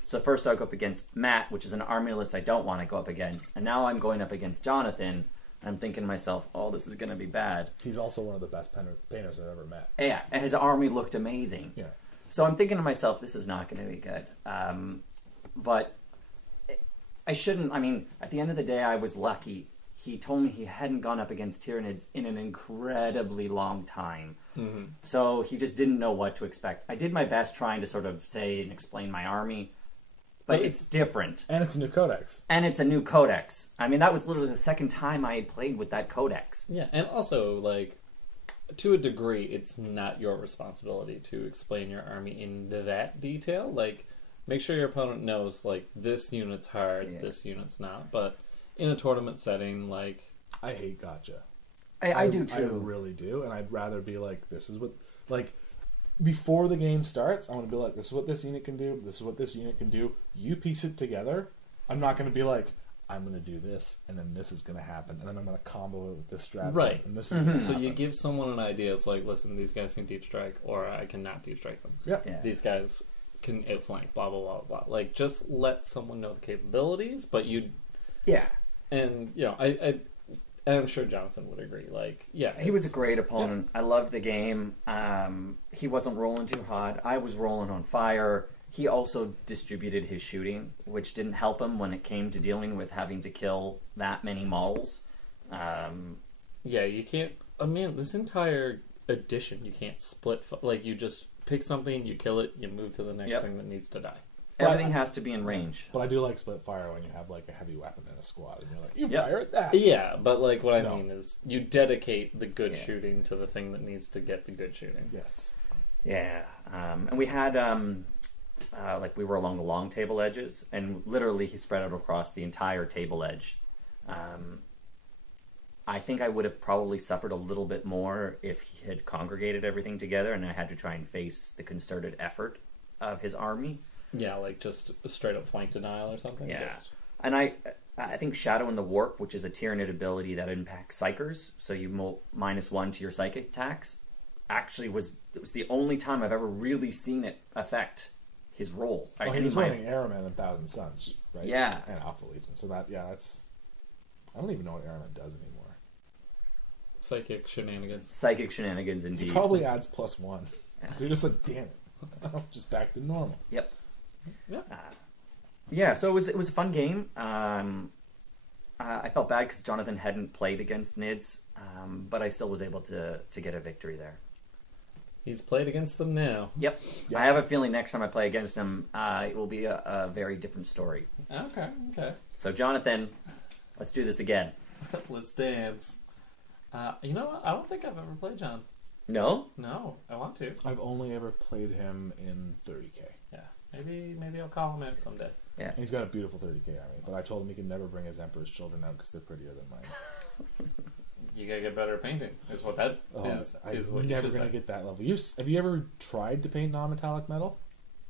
so first I'll go up against Matt, which is an army list I don't want to go up against. And now I'm going up against Jonathan. And I'm thinking to myself, this is going to be bad. He's also one of the best painters I've ever met. Yeah, and his army looked amazing. Yeah. So I'm thinking to myself, this is not going to be good. But I shouldn't. I mean, at the end of the day, I was lucky. He told me he hadn't gone up against Tyranids in an incredibly long time. Mm-hmm. So he just didn't know what to expect. I did my best trying to sort of say and explain my army, but it's different. And it's a new codex. And it's a new codex. I mean, that was literally the second time I had played with that codex. Yeah, and also, like, to a degree, it's not your responsibility to explain your army in that detail. Like, make sure your opponent knows, like, this unit's hard, this unit's not. But in a tournament setting, like... I hate gotcha. I do too. I really do, and I'd rather be like, this is what... Like, before the game starts, I want to be like, this is what this unit can do, this is what this unit can do. You piece it together. I'm not going to be like, I'm going to do this, and then this is going to happen, and then I'm going to combo it with this strategy. Right. And this is going to So you give someone an idea. It's like, listen, these guys can deep strike, or I cannot deep strike them. Yeah. These guys can outflank, blah, blah, blah, blah. Like, just let someone know the capabilities, but you... Yeah. And, I'm sure Jonathan would agree. Like, yeah. He was a great opponent. Yeah. I loved the game. He wasn't rolling too hot. I was rolling on fire. He also distributed his shooting, which didn't help him when it came to dealing with having to kill that many models. Yeah, you can't... I mean, this entire edition, you can't split... Like, you just pick something, you kill it, you move to the next thing that needs to die. Everything has to be in range. But I do like split fire when you have like a heavy weapon in a squad and you're like, you fire at that. Yeah, but like what I mean is you dedicate the good shooting to the thing that needs to get the good shooting. Yes. Yeah. And we had like we were along the long table edges, and literally he spread out across the entire table edge. I think I would have probably suffered a little bit more if he had congregated everything together and I had to try and face the concerted effort of his army. Yeah, like just a straight up flank denial or something. Yeah. And I think Shadow in the Warp, which is a Tyranid ability that impacts Psychers, so you -1 to your psychic attacks, actually it was the only time I've ever really seen it affect his rolls. Well, he was running Airman and Thousand Suns, right? Yeah. And Alpha Legion. So that's... I don't even know what Airman does anymore. Psychic shenanigans. Psychic shenanigans, indeed. He probably adds +1. Yeah. So you're just like, damn it. I'm just back to normal. Yep. Yeah. So it was a fun game. I felt bad because Jonathan hadn't played against Nids, but I still was able to get a victory there. He's played against them now. Yep. I have a feeling next time I play against him, it will be a very different story. Okay. So Jonathan, let's do this again. Let's dance. You know what? I don't think I've ever played John. No? No, I want to. I've only ever played him in 30k. Yeah. Maybe I'll call him out someday. Yeah. And he's got a beautiful 30k army, but I told him he could never bring his Emperor's children out because they're prettier than mine. You gotta get better at painting. Is what that is. Is what I'm never going to get that level. Have you ever tried to paint non-metallic metal?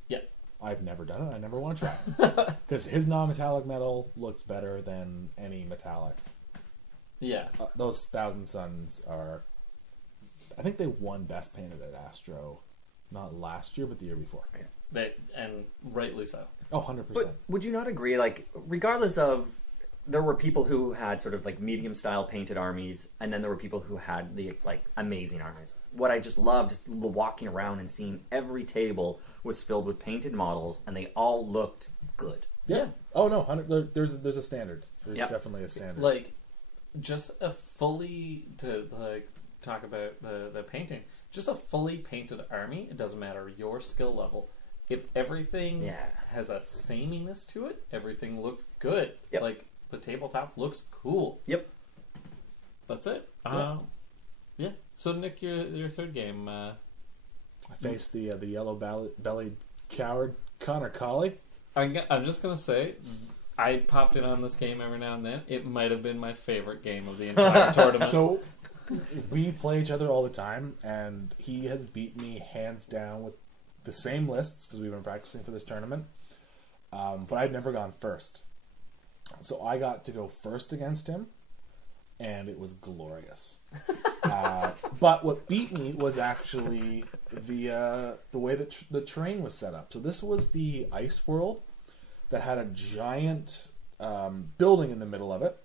Yeah. I've never done it. I never want to try. Because his non-metallic metal looks better than any metallic. Yeah. Those Thousand Suns are... I think they won Best Painted at Astro, not last year, but the year before. Yeah. And rightly so. Oh, 100%. But would you not agree, like, regardless of... There were people who had sort of, like, medium-style painted armies, and then there were people who had the, like, amazing armies. What I just loved is walking around and seeing every table was filled with painted models, and they all looked good. Yeah. Oh, no, there's a standard. There's definitely a standard. Like, just a fully... To, like... talk about the painting, just a fully painted army, it doesn't matter your skill level, if everything has a sameness to it, everything looks good. Like the tabletop looks cool. That's it. So Nick, your third game, I faced the yellow bellied coward Connor Colley. I'm just gonna say, I popped in on this game every now and then. It might have been my favorite game of the entire tournament. So we play each other all the time, and he has beat me hands down with the same lists because we've been practicing for this tournament. But I'd never gone first. So I got to go first against him, and it was glorious. But what beat me was actually the way that the terrain was set up. So this was the ice world that had a giant building in the middle of it.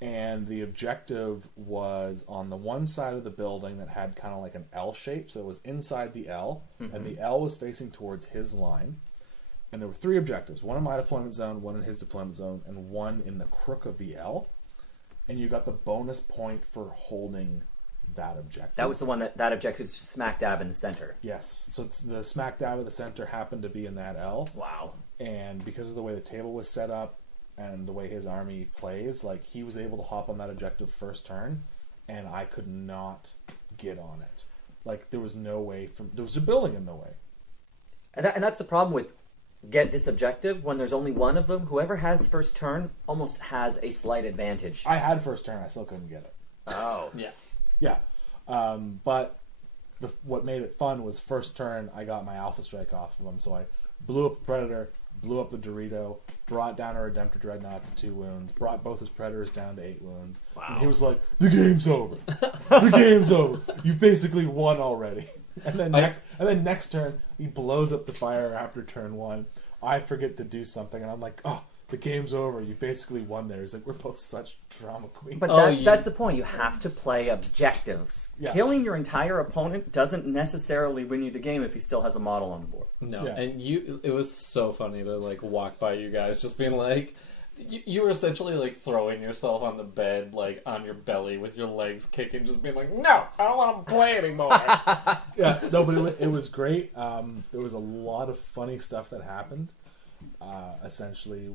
And the objective was on the one side of the building that had kind of like an L shape. So it was inside the L, and the L was facing towards his line. And there were 3 objectives. One in my deployment zone, one in his deployment zone, and one in the crook of the L. And you got the bonus point for holding that objective. That was the one that objective is smack dab in the center. Yes. So the smack dab of the center happened to be in that L. Wow. And because of the way the table was set up, and the way his army plays, like, he was able to hop on that objective first turn, and I could not get on it. Like, there was no way there was a building in the way. And that's the problem with get this objective. When there's only one of them, whoever has first turn almost has a slight advantage. I had first turn, I still couldn't get it. Oh. Yeah. But what made it fun was first turn, I got my Alpha Strike off of him, so I blew up the Predator, blew up the Dorito, brought down a Redemptor Dreadnought to 2 wounds, brought both his Predators down to 8 wounds. Wow. And he was like, the game's over. The game's over. You've basically won already. And then next turn, he blows up the fire after turn 1. I forget to do something, and I'm like, oh, the game's over. You basically won there. He's like, we're both such drama queens. But that's the point. You have to play objectives. Yeah. Killing your entire opponent doesn't necessarily win you the game if he still has a model on the board. No, and it was so funny to like walk by you guys, just being like, you were essentially like throwing yourself on the bed, like on your belly with your legs kicking, just being like, no, I don't want to play anymore. Yeah, no, but it was great. There was a lot of funny stuff that happened. Essentially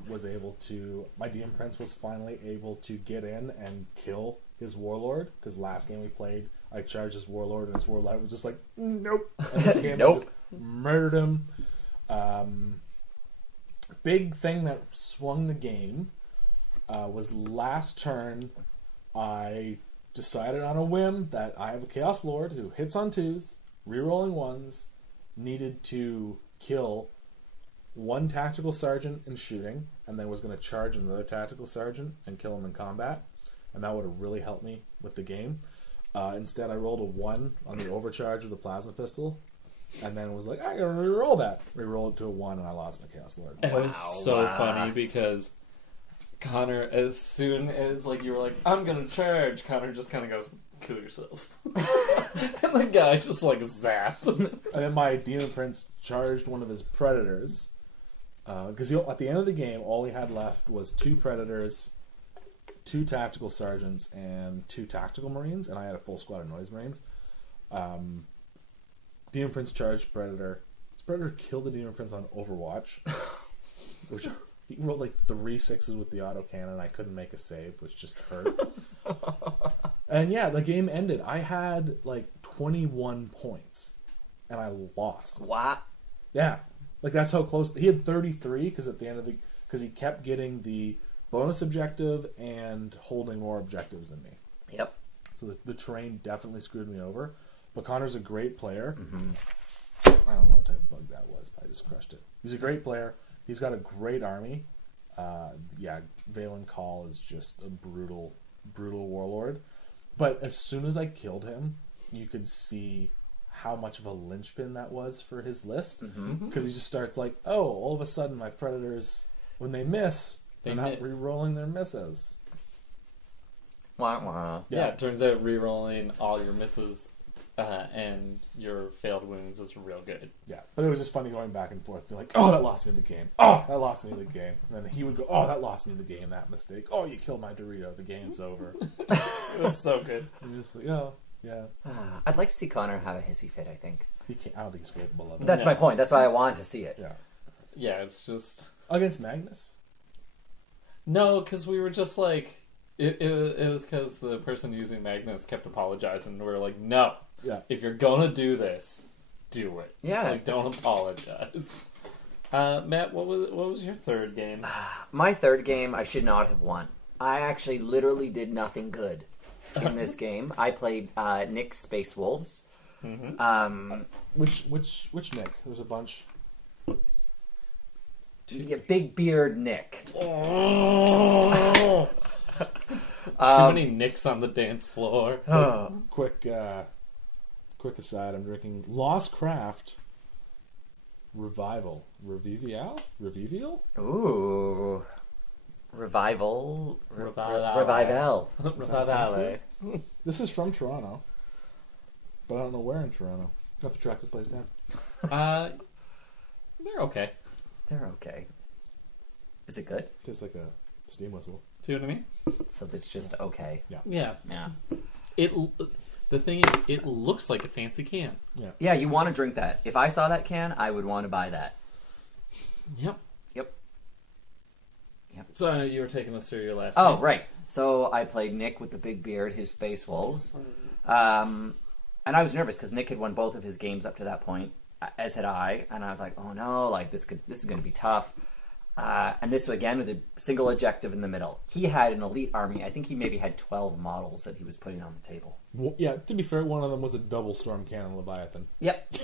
my DM Prince was finally able to get in and kill his warlord, because last game we played, I charged his warlord and his warlord was just like, nope. And this game I just murdered him. Big thing that swung the game was last turn. I decided on a whim that I have a Chaos Lord who hits on 2s, rerolling 1s, needed to kill one tactical sergeant in shooting, and then was going to charge another tactical sergeant and kill him in combat, and that would have really helped me with the game. Instead, I rolled a 1 on the overcharge of the plasma pistol, and then was like, I'm going to reroll that. Reroll it to a 1, and I lost my Chaos Lord. It was so funny because Connor, as soon as like you were like, I'm going to charge, Connor just kind of goes, kill yourself. And the guy just like zap. And then my Demon Prince charged one of his Predators, because at the end of the game, all he had left was 2 Predators, 2 Tactical Sergeants, and 2 Tactical Marines, and I had a full squad of Noise Marines. Demon Prince charged Predator. This Predator killed the Demon Prince on Overwatch, which he rolled like 3 6s with the autocannon. I couldn't make a save, which just hurt. And yeah, the game ended. I had like 21 points, and I lost. What? Yeah, like that's how close he had 33 because at the end of because he kept getting the bonus objective and holding more objectives than me. Yep. So the terrain definitely screwed me over. But Connor's a great player. Mm-hmm. I don't know what type of bug that was, but I just crushed it. He's a great player. He's got a great army. Valen Call is just a brutal warlord. But as soon as I killed him, you could see how much of a linchpin that was for his list. Because he just starts like, oh, all of a sudden my Predators, when they miss, they're not re-rolling their misses. Wah, wah. Yeah, it turns out re-rolling all your misses and your failed wounds is real good. Yeah, but it was just funny going back and forth. Be like, oh, that lost me the game. Oh, that lost me the game. And then he would go, oh, that lost me the game, that mistake. Oh, you killed my Dorito. The game's over. It was so good. And you're just like, oh, yeah. I'd like to see Connor have a hissy fit, I think. He can't, I don't think he's capable of it. That's my point. That's why I wanted to see it. Yeah. Yeah, it's just... Against Magnus? No, because we were just like... It was because the person using Magnus kept apologizing. And we were like, no. Yeah. If you're gonna do this, do it. Yeah. Like, don't apologize. Matt, what was your third game? My third game, I should not have won. I actually literally did nothing good in this game. I played Nick's Space Wolves. Mm-hmm. Which Nick? There's a bunch. Yeah, Big Beard Nick. Oh. Too many Nicks on the dance floor. Quick aside, I'm drinking Lost Craft Revival. Revivial? Ooh. Revival. Revival. This is from Toronto. But I don't know where in Toronto. I have to track this place down. They're okay. They're okay. Is it good? Tastes like a steam whistle. See what I mean? So that's just okay. Yeah. The thing is, it looks like a fancy can. Yeah, you want to drink that. If I saw that can, I would want to buy that. Yep. So you were taking us through your last game. Right. So I played Nick with the big beard, his Space Wolves. And I was nervous because Nick had won both of his games up to that point, as had I. And I was like, oh no, like this is going to be tough. And this, again, with a single objective in the middle. He had an elite army. I think he maybe had 12 models that he was putting on the table. Well, yeah, to be fair, one of them was a double Storm Cannon Leviathan. Yep.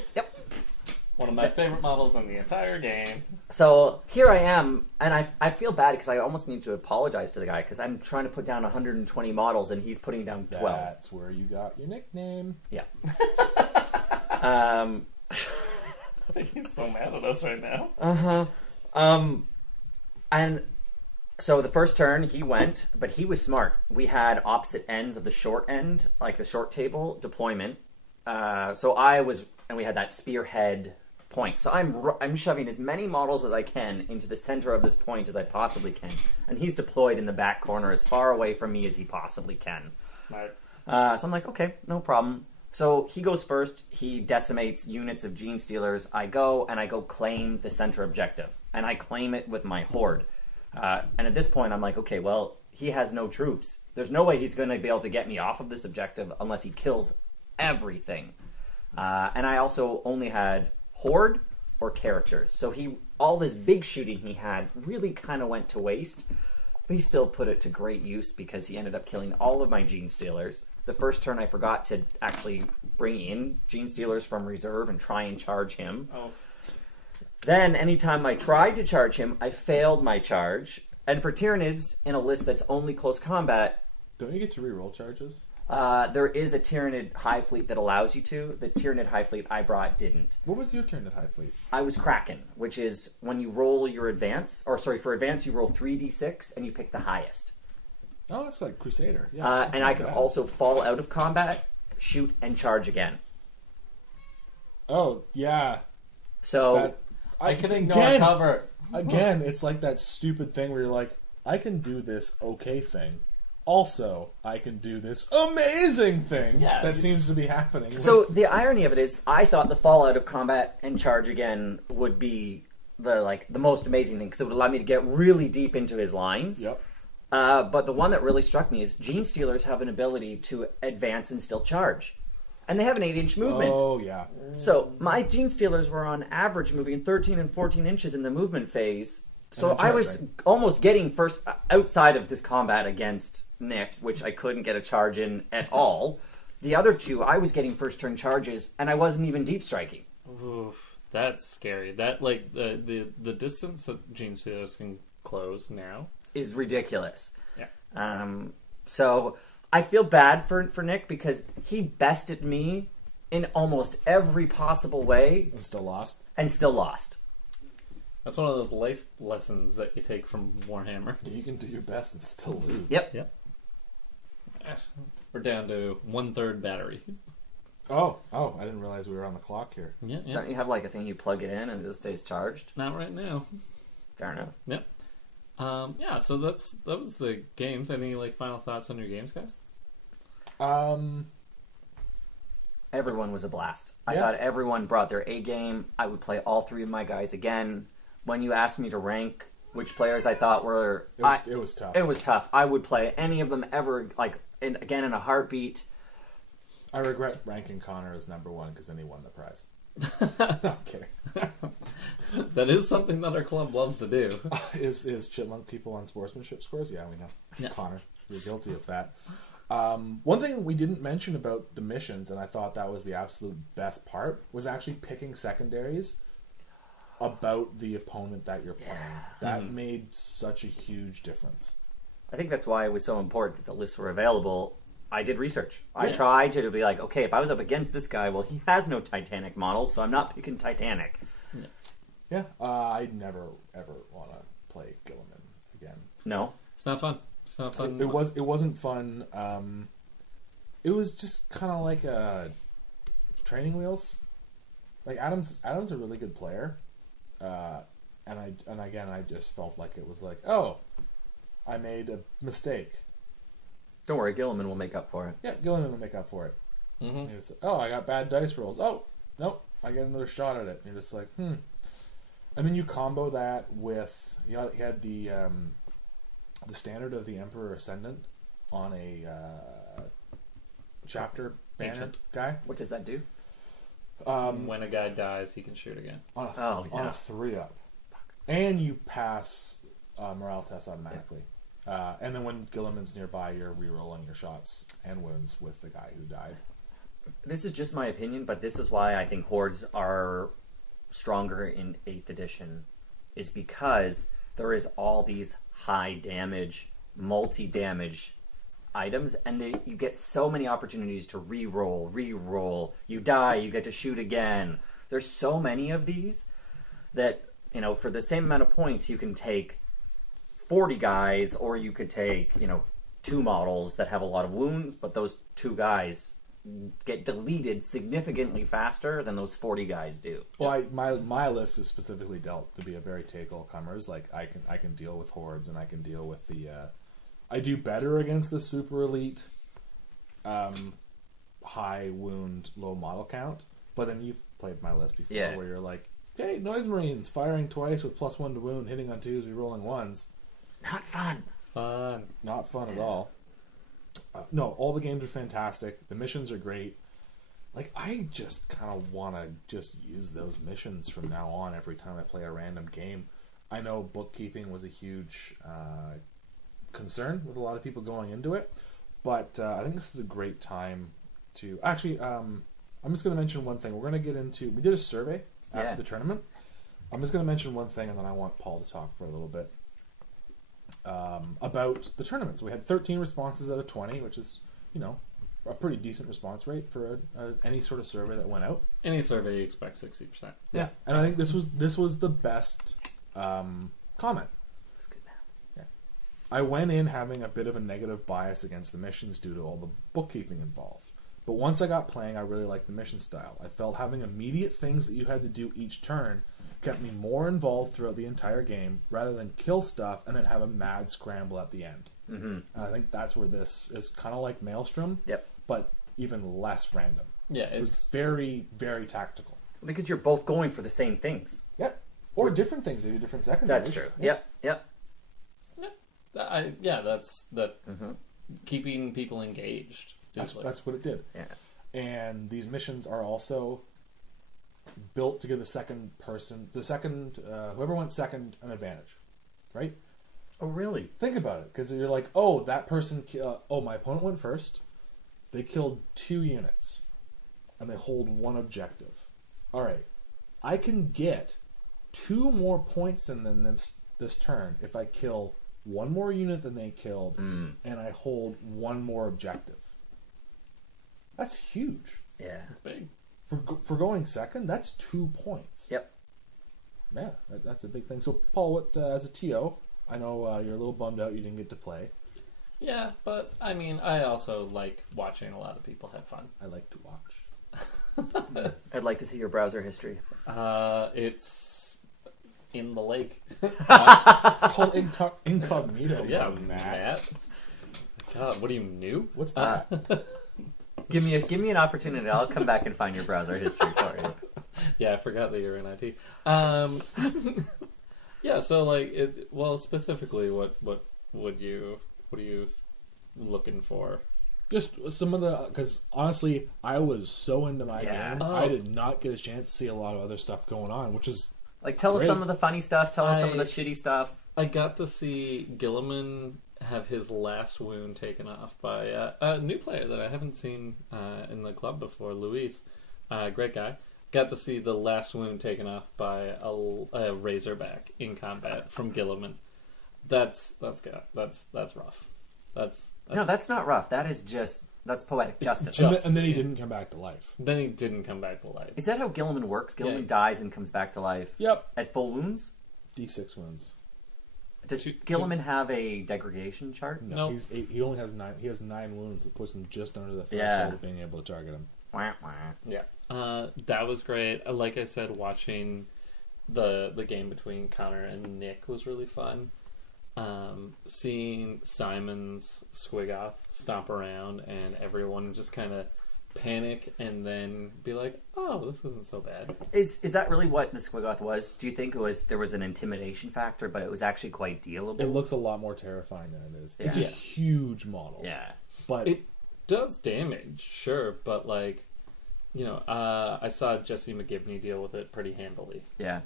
One of my favorite models in the entire game. So here I am, and I feel bad because I almost need to apologize to the guy because I'm trying to put down 120 models and he's putting down 12. That's where you got your nickname. Yeah. He's so mad at us right now. And so the first turn he went, but he was smart. We had opposite ends of the short end, like the short table deployment. So I was, and we had that spearhead point. So I'm shoving as many models as I can into the center of this point as I possibly can, and he's deployed in the back corner as far away from me as he possibly can. Smart. So I'm like, okay, no problem. So he goes first. He decimates units of Gene Stealers. I go claim the center objective, and I claim it with my horde. And at this point, I'm like, okay, well, he has no troops. There's no way he's going to be able to get me off of this objective unless he kills everything. And I also only had horde or characters. So all this big shooting he had really kind of went to waste. But he still put it to great use because he ended up killing all of my Gene Stealers. The first turn, I forgot to actually bring in Gene Stealers from reserve and try and charge him. Oh. Then, anytime I tried to charge him, I failed my charge. And for Tyranids, in a list that's only close combat, Don't you get to reroll charges? there is a Tyranid hive fleet that allows you to. The Tyranid hive fleet I brought didn't. What was your turn at High Fleet? I was Kraken, which is when you roll your advance, or sorry, for advance you roll 3d6 and you pick the highest. Oh, that's like Crusader. Yeah, And I can also fall out of combat, shoot, and charge again. Oh, yeah. So I can ignore cover. Again, it's like that stupid thing where you're like, I can do this okay thing. Also, I can do this amazing thing that seems to be happening. So the irony of it is, I thought the fall out of combat and charge again would be the most amazing thing because it would allow me to get really deep into his lines. Yep. But the one that really struck me is Gene Stealers have an ability to advance and still charge. And they have an 8-inch movement. Oh, yeah. So my Gene Stealers were on average moving 13 and 14 inches in the movement phase. So I was almost getting first outside of this combat against Nick, which I couldn't get a charge in at all. The other two, I was getting first turn charges, and I wasn't even deep striking. Oof, that's scary. That the distance that Gene Stealers can close now Is ridiculous. Yeah. So I feel bad for Nick because he bested me in almost every possible way And still lost. and still lost. That's one of those life lessons that you take from Warhammer. You can do your best and still lose. Yep. We're down to 1/3 battery. Oh, I didn't realize we were on the clock here. Yeah. Don't you have like a thing you plug it in and it just stays charged? Not right now. Fair enough. Yep. So that was the games. Any final thoughts on your games, guys? Everyone was a blast. I Yeah. thought everyone brought their A game. I would play all three of my guys again. When you asked me to rank which players I thought were... It was tough. It was tough. I would play any of them ever, again in a heartbeat. I regret ranking Connor as number one because then he won the prize. No, I'm kidding. That is something that our club loves to do. Is chipmunk people on sportsmanship scores? Yeah, we know. Yeah. Connor, you're guilty of that. One thing we didn't mention about the missions, and I thought that was the absolute best part, was actually picking secondaries about the opponent that you're playing. That made such a huge difference. I think that's why it was so important that the lists were available. I did research. I tried to be like, okay, if I was up against this guy, well, he has no Titanic models, so I'm not picking Titanic. Yeah, I'd never ever want to play Gilliman again. No. It's not fun. It's not fun. It wasn't fun. It was just kind of like training wheels. Like Adam's a really good player, and again I just felt like it was like, oh, I made a mistake. Don't worry, Gilliman will make up for it. Yeah, Gilliman will make up for it. Mm-hmm. He was, oh, I got bad dice rolls. Oh, nope, I get another shot at it. And you're just like, And then you combo that with you had the standard of the Emperor Ascendant on a chapter banner Ancient. guy. What does that do? When a guy dies, he can shoot again. On a 3-up, and you pass morale tests automatically. And then when Gilliman's nearby, you're re-rolling your shots and wounds with the guy who died. This is just my opinion, but this is why I think hordes are stronger in 8th edition, is because there is all these high damage, multi-damage items, and you get so many opportunities to re-roll. You die, you get to shoot again. There's so many of these that, you know, for the same amount of points, you can take 40 guys, or you could take, you know, 2 models that have a lot of wounds, but those 2 guys get deleted significantly faster than those 40 guys do. Well, my list is specifically dealt to be a very take all comers. Like I can deal with hordes, and I can deal with the. I do better against the super elite, high wound, low model count. But then you've played my list before, where you're like, "Hey, noise marines firing twice with +1 to wound, hitting on 2s, re-rolling 1s." Not fun. Not fun at all. No, all the games are fantastic. The missions are great. Like, I just kind of want to just use those missions from now on every time I play a random game. I know bookkeeping was a huge concern with a lot of people going into it, but I think this is a great time to... Actually, I'm just going to mention one thing. We're going to get into... We did a survey after the tournament. I'm just going to mention one thing, and then I want Paul to talk for a little bit about the tournaments. We had 13 responses out of 20, which is, you know, a pretty decent response rate for any sort of survey that went out. Any survey you expect 60%. Yeah, and I think this was the best comment. That's good now. Yeah, I went in having a bit of a negative bias against the missions due to all the bookkeeping involved. But once I got playing, I really liked the mission style. I felt having immediate things that you had to do each turn kept me more involved throughout the entire game, rather than kill stuff and then have a mad scramble at the end. Mm-hmm. And I think that's where this is kind of like Maelstrom, but even less random. Yeah, it was very, very tactical. Because you're both going for the same things. Yep. Or different things, maybe different secondaries. That's true. Yep. Yep. That's keeping people engaged. That's what it did. Yeah. And these missions are also built to give whoever went second an advantage, right? Oh, really? Think about it, because you're like, oh, that person, my opponent went first. They killed 2 units, and they hold 1 objective. All right, I can get 2 more points than them this turn if I kill 1 more unit than they killed, and I hold 1 more objective. That's huge. Yeah, it's big. For going second, that's 2 points. Yep. Yeah, that's a big thing. So, Paul, what as a TO, I know you're a little bummed out you didn't get to play. Yeah, but I mean, I also like watching a lot of people have fun. I like to watch. I'd like to see your browser history. It's in the lake. It's called incognito. Yeah, Matt. God, what are you new? What's that? Give me an opportunity. I'll come back and find your browser history for you. Yeah, I forgot that you're in IT. Yeah, so like, specifically, what are you looking for? Just some of because honestly, I was so into my games, I did not get a chance to see a lot of other stuff going on, which is like, tell us some of the funny stuff. Tell us some of the shitty stuff. I got to see Gilliman have his last wound taken off by a new player that I haven't seen in the club before, Luis. Great guy. Got to see the last wound taken off by a Razorback in combat from Gilliman. That's rough. No, that's not rough. That is that's poetic justice. And then he didn't come back to life. Then he didn't come back to life. Is that how Gilliman works? Gilliman dies and comes back to life. Yep. At full wounds. D6 wounds. Does Gilliman have a degradation chart? No, he only has 9. He has 9 wounds that puts him just under the threshold of being able to target him. Yeah, that was great. Like I said, watching the game between Connor and Nick was really fun. Seeing Simon's Squigoth stomp around and everyone just kind of panic and then be like, "Oh, this isn't so bad." Is that really what the Squigoth was? Do you think there was an intimidation factor, but it was actually quite dealable? It looks a lot more terrifying than it is. Yeah. It's a huge model. Yeah, but it does damage, sure, but like, you know, I saw Jesse McGibney deal with it pretty handily. Yeah.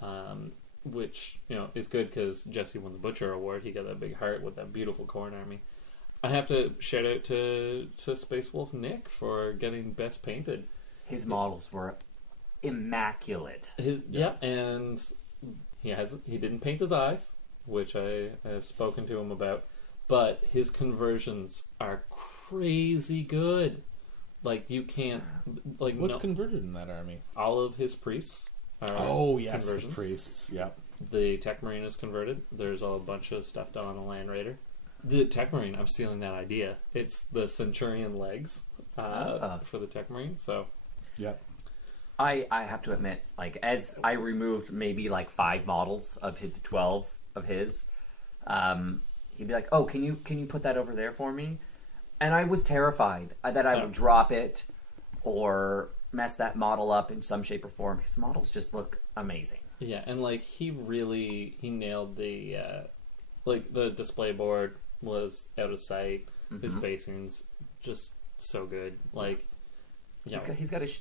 Which, you know, is good because Jesse won the Butcher Award. He got that big heart with that beautiful corn army. I have to shout out to Space Wolf Nick for getting best painted. His models were immaculate. And he didn't paint his eyes, which I have spoken to him about, but his conversions are crazy good. Like, you can't... like What's converted in that army? all of his priests are Yes, the conversions. priests. Yep. The Tech Marine is converted. There's a bunch of stuff done on the Land Raider. The Tech Marine, I'm stealing that idea. It's the Centurion legs for the Tech Marine, so... Yep. I have to admit, like, as I removed maybe like 5 models of his 12 of his, he'd be like, "Oh, can you put that over there for me?" And I was terrified that I would drop it or mess that model up in some shape or form. His models just look amazing. Yeah, and like he nailed the like the display board was out of sight. His basing's just so good. Like, yeah, He's got his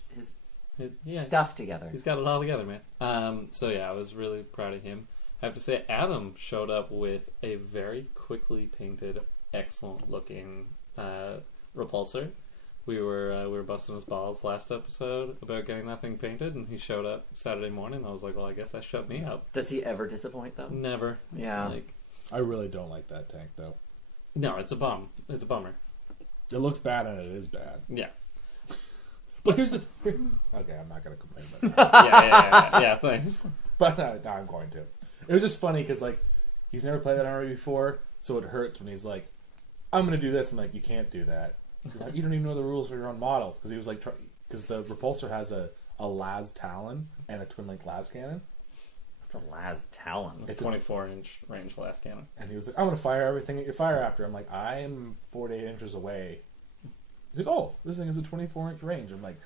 yeah, stuff together. he's got it all together, man. So yeah, I was really proud of him. I have to say, Adam showed up with a very quickly painted, excellent looking repulsor. We were busting his balls last episode about getting that thing painted, and he showed up Saturday morning. I was like, well, I guess that shut me up. Does he ever disappoint though? Never. Yeah. Like, I really don't like that tank, though. no, it's a bum. It's a bummer. It looks bad and it is bad. Yeah. But here's the... Okay, I'm not going to complain about that. Yeah, thanks. But no, I'm going to. It was just funny because, like, he's never played that army before, so it hurts when he's like, I'm going to do this. I'm like, you can't do that. Like, you don't even know the rules for your own models. Because he was like, because the repulsor has a las Talon and a twin-link las cannon. It's a las Talon. It's a 24-inch range las cannon. And he was like, I'm going to fire everything at your fire after. I'm like, I'm 4 to 8 inches away. He's like, oh, this thing is a 24-inch range. I'm like,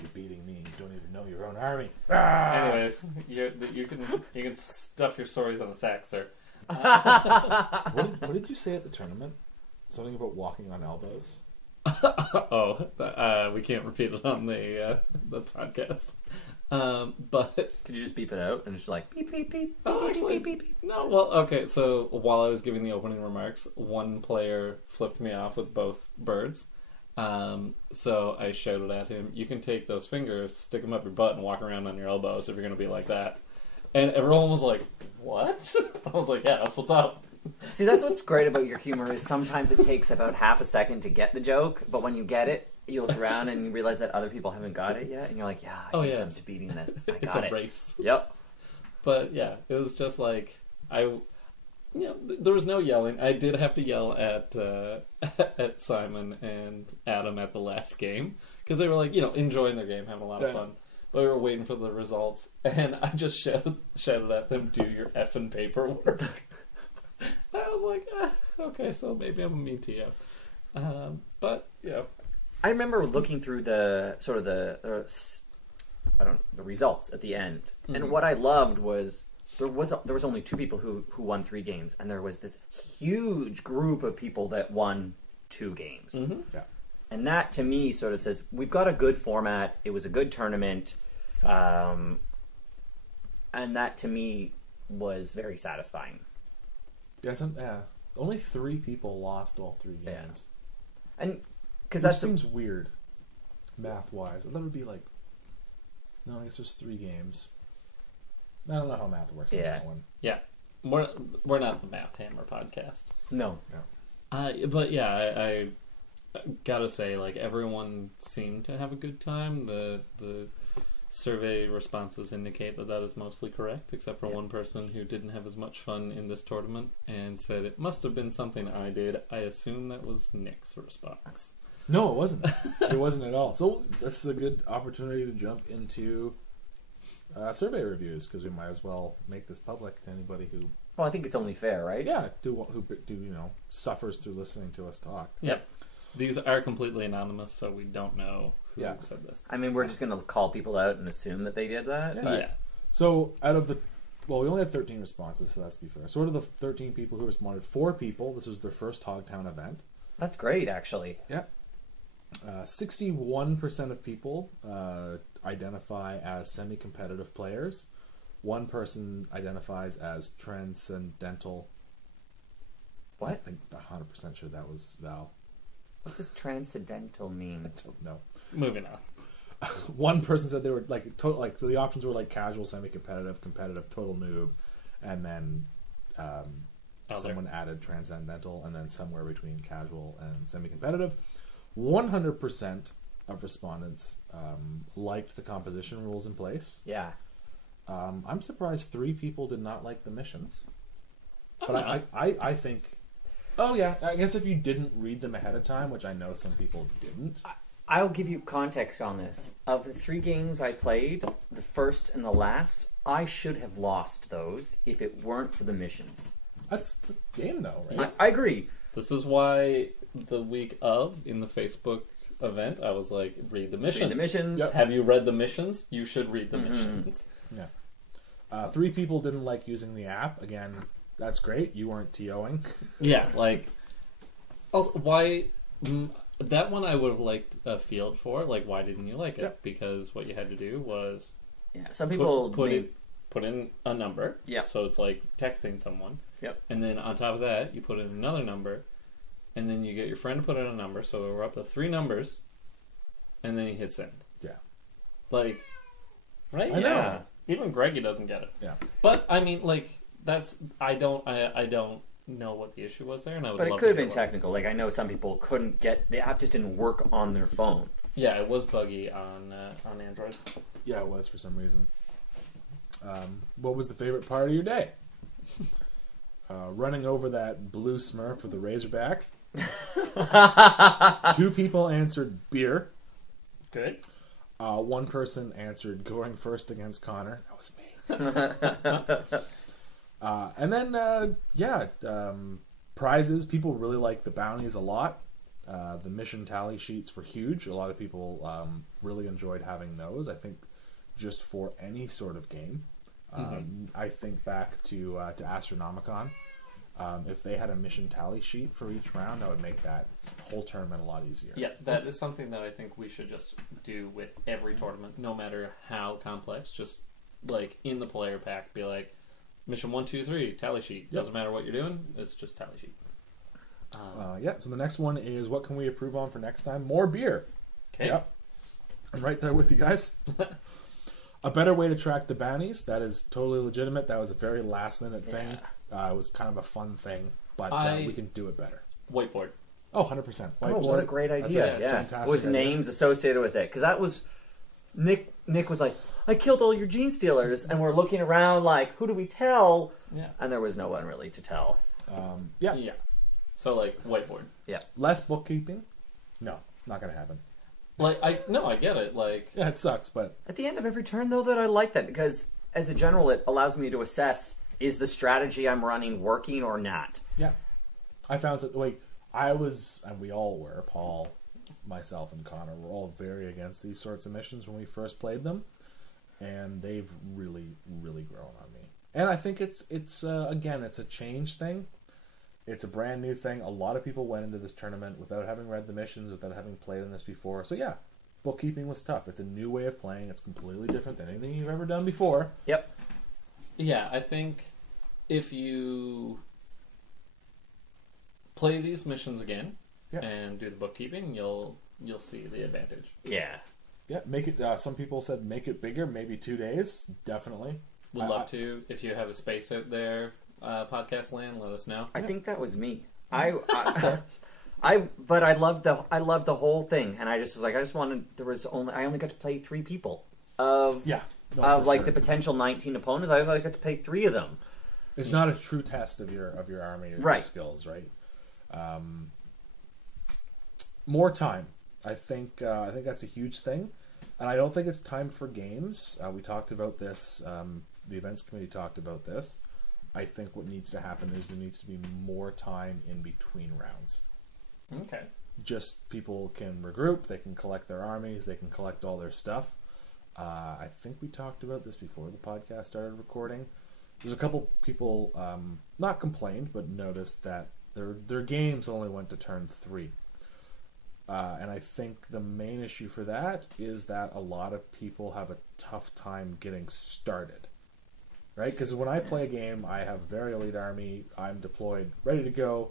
you're beating me. You don't even know your own army. Ah! Anyways, you can stuff your stories on a sack, sir. What did you say at the tournament? Something about walking on elbows? We can't repeat it on the podcast. But Could you just beep it out and just like beep beep beep Oh, beep actually, beep beep beep? no. Well, okay. So while I was giving the opening remarks, one player flipped me off with both birds. So I shouted at him, "You can take those fingers, stick them up your butt, and walk around on your elbows if you're going to be like that." And everyone was like, "What?" I was like, "Yeah, that's what's up." See, that's what's great about your humor is sometimes it takes about half a second to get the joke, but when you get it, you look around and you realize that other people haven't got it yet, and you're like, "Yeah, I am beating this. I It's got a it." race. Yep. But yeah, it was just like there was no yelling. I did have to yell at at Simon and Adam at the last game because they were like, enjoying their game, having a lot of fun. But we were waiting for the results, and I just shouted at them, "Do your effing paperwork." I was like, okay, so maybe I'm mean to you. But I remember looking through the sort of the results at the end, and what I loved was there was only 2 people who won 3 games, and there was this huge group of people that won 2 games. Mm-hmm. Yeah. And that to me sort of says we've got a good format. It was a good tournament, and that to me was very satisfying. Yeah, only 3 people lost all 3 games. Yeah. And because that that seems weird, math-wise. I thought it would be like, no, I guess there's 3 games. I don't know how math works on that one. Yeah, we're not the Math Hammer podcast. No. But yeah, I gotta say, like, everyone seemed to have a good time. The survey responses indicate that is mostly correct, except for one person who didn't have as much fun in this tournament and said it must have been something I did. I assume that was Nick's response. No, it wasn't. It wasn't at all. So this is a good opportunity to jump into survey reviews, because we might as well make this public to anybody who... Well, I think it's only fair, right? Yeah, who suffers through listening to us talk. Yep. These are completely anonymous, so we don't know who said this. I mean, we're just going to call people out and assume that they did that. Yeah. But... So out of we only had 13 responses, so that's to be fair. So out of the 13 people who responded, 4 people, this was their first Hogtown event. That's great, actually. Yeah. 61% of people identify as semi-competitive players. 1 person identifies as transcendental. What? I'm 100% sure that was Val. What does transcendental mean? I don't know. Moving on. 1 person said they were so the options were like casual, semi-competitive, competitive, total noob, and then someone added transcendental, and then somewhere between casual and semi-competitive. 100% of respondents liked the composition rules in place. Yeah. I'm surprised 3 people did not like the missions. I'm But not. I think... Oh, yeah. I guess if you didn't read them ahead of time, which I know some people didn't. I'll give you context on this. Of the 3 games I played, the first and the last, I should have lost those if it weren't for the missions. That's the game, though, right? I agree. This is why the week of, in the Facebook event, I was like, read the missions. Read the missions. Yep. Have you read the missions? You should read the missions. Yeah. 3 people didn't like using the app. Again, that's great. You weren't TOing. Yeah, like... Also, why... that one I would have liked a field for. Like, why didn't you like it? Yep. Because what you had to do was... Yeah, some people put in a number. Yeah. So it's like texting someone. Yep. And then on top of that, you put in another number. And then you get your friend to put in a number. So we're up to 3 numbers. And then you hit send. Yeah. Like... Right? I know. Yeah. Even Greggy doesn't get it. Yeah. But, I mean, like, that's... I don't know what the issue was there. And I would But it love could have to been hear what- technical. Like, I know some people couldn't get... The app just didn't work on their phone. Yeah, it was buggy on Android. Yeah, it was for some reason. What was the favorite part of your day? Running over that blue Smurf with a Razorback. 2 people answered beer. Good. 1 person answered going first against Connor. That was me. And then, prizes. People really liked the bounties a lot. The mission tally sheets were huge. A lot of people really enjoyed having those. I think just for any sort of game. I think back to Astronomicon. If they had a mission tally sheet for each round, that would make that whole tournament a lot easier. Yeah, that is something that I think we should just do with every tournament, no matter how complex. Just like in the player pack, be like, mission 1, 2, 3, tally sheet. Yep. Doesn't matter what you're doing, it's just tally sheet. So the next one is what can we improve on for next time? More beer. Okay. Yep. I'm right there with you guys. A better way to track the bounties. That is totally legitimate. That was a very last minute thing. It was kind of a fun thing, but we can do it better. Whiteboard. Oh, 100%. Oh, what a great That's idea. a Yeah. fantastic With idea. names associated with it. Because that was... Nick was like, I killed all your gene stealers. And we're looking around like, who do we tell? Yeah. And there was no one really to tell. Yeah. Yeah. So like whiteboard. Yeah. Less bookkeeping? No, not going to happen. Like I get it. Like Yeah, it sucks, but At the end of every turn, though, that I like that. Because as a general, it allows me to assess, is the strategy I'm running working or not? yeah. I found it, like, I was, and we all were, Paul, myself, and Connor, were all very against these sorts of missions when we first played them. And they've really, really grown on me. And I think it's again, it's a change thing. It's a brand new thing. A lot of people went into this tournament without having read the missions, without having played in this before. So yeah, bookkeeping was tough. It's a new way of playing. It's completely different than anything you've ever done before. Yep. yeah, I think if you play these missions again Yeah. and do the bookkeeping, you'll see the advantage. Yeah. Yeah, make it. Some people said make it bigger, maybe 2 days. Definitely. Would love to. If you have a space out there, podcast land, let us know. I think that was me. But I loved the whole thing, and I just was like, I only got to play 3 people of Yeah. No, of for like sure. the potential 19 opponents. I only got to play 3 of them. It's not a true test of your army or your Right. skills, right? More time. I think that's a huge thing, and I don't think it's time for games. We talked about this. The events committee talked about this. I think what needs to happen is there needs to be more time in between rounds. Okay. Just people can regroup. They can collect their armies. They can collect all their stuff. I think we talked about this before the podcast started recording. There's a couple people not complained, but noticed that their games only went to turn 3. And I think the main issue for that is that a lot of people have a tough time getting started. Right? Because when I play a game, I have a very elite army. I'm deployed, ready to go.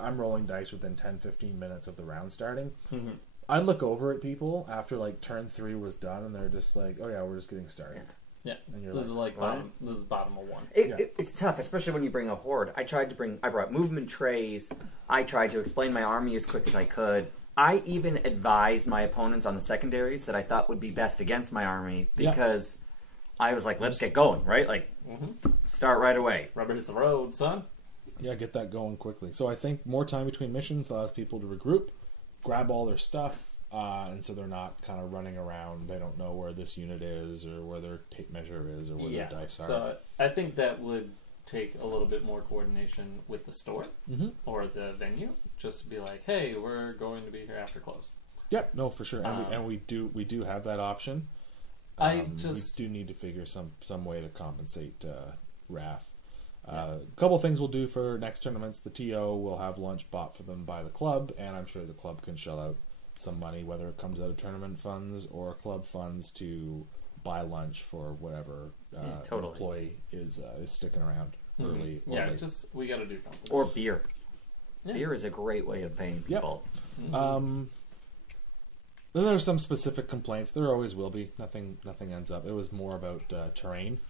I'm rolling dice within 10-15 minutes of the round starting. Mm-hmm. I'd look over at people after like turn 3 was done, and they're just like, "Oh yeah, we're just getting started." Yeah, And you're this is like bottom. This is bottom of one. It's tough, especially when you bring a horde. I brought movement trays. I tried to explain my army as quick as I could. I even advised my opponents on the secondaries that I thought would be best against my army because I was like, let's get going, right? Like, start right away. Rubber hits the road, son. Yeah, get that going quickly. So I think more time between missions allows people to regroup, grab all their stuff, and so they're not kind of running around. They don't know where this unit is or where their tape measure is or where their dice are. So I think that would take a little bit more coordination with the store or the venue. Just to be like, hey, we're going to be here after close. Yep, no, for sure. And we do have that option. We do need to figure some way to compensate RAF. A couple things we'll do for next tournaments. The TO will have lunch bought for them by the club, and I'm sure the club can shell out some money, whether it comes out of tournament funds or club funds, to buy lunch for whatever employee is sticking around early. Yeah, we got to do something. Or beer. Yeah. Beer is a great way of paying people. Then there's some specific complaints. There always will be. Nothing ends up. It was more about terrain.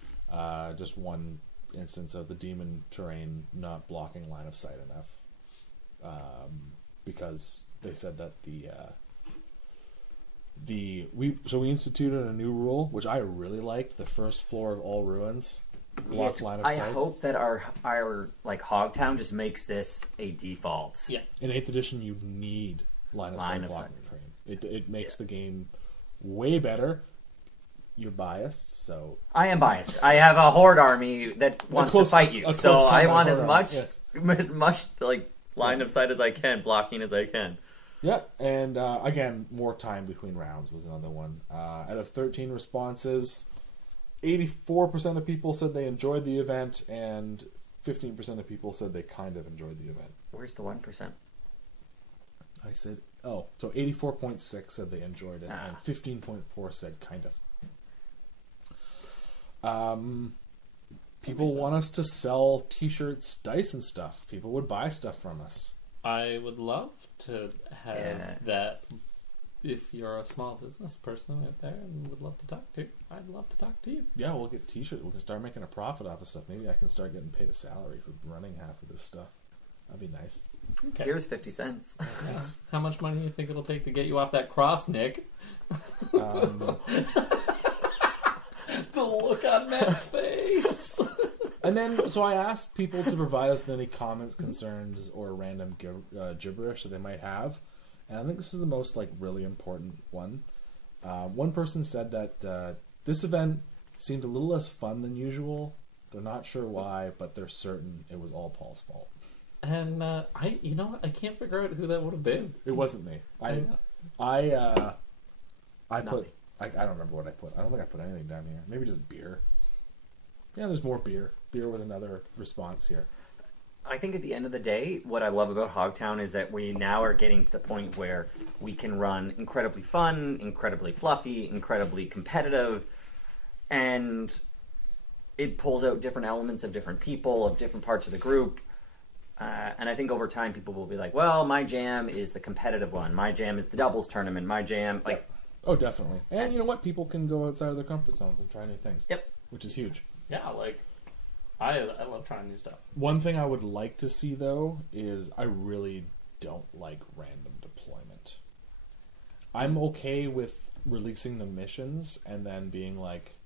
Just one instance of the demon terrain not blocking line of sight enough, because they said that we instituted a new rule which I really liked. The first floor of all ruins blocks line of sight. I hope that our like Hogtown just makes this a default. Yeah. In 8th edition, you need line of sight blocking terrain. It makes the game way better. You're biased, so I am biased. I have a horde army that wants to fight you, so I want as much like line of sight as I can, blocking as I can. Yeah, and again, more time between rounds was another one. Out of 13 responses, 84% of people said they enjoyed the event, and 15% of people said they kind of enjoyed the event. Where's the 1%? I said, so 84.6 said they enjoyed it, and 15.4 said kind of. People want us to sell T-shirts, dice, and stuff. People would buy stuff from us. I would love to have that. If you're a small business person out there and would love to talk to, I'd love to talk to you. Yeah, we'll get T-shirts. We can start making a profit off of stuff. Maybe I can start getting paid a salary for running half of this stuff. That'd be nice. Okay. Here's 50 cents. Nice. How much money do you think it'll take to get you off that cross, Nick? The look on Matt's face. And then, so I asked people to provide us with any comments, concerns, or random gibberish that they might have. And I think this is the most really important one. One person said that this event seemed a little less fun than usual. They're not sure why, but they're certain it was all Paul's fault. And you know what? I can't figure out who that would have been. It wasn't me. I don't remember what I put. I don't think I put anything down here. Maybe just beer. Yeah, there's more beer. Beer was another response here. I think at the end of the day, what I love about Hogtown is that we now are getting to the point where we can run incredibly fun, incredibly fluffy, incredibly competitive, and it pulls out different elements of different people, of different parts of the group. And I think over time people will be like, well, my jam is the competitive one. My jam is the doubles tournament. My jam, Oh, definitely. And you know what? People can go outside of their comfort zones and try new things. Yep. Which is huge. Yeah, I love trying new stuff. One thing I would like to see, though, is I really don't like random deployment. I'm okay with releasing the missions and then being like,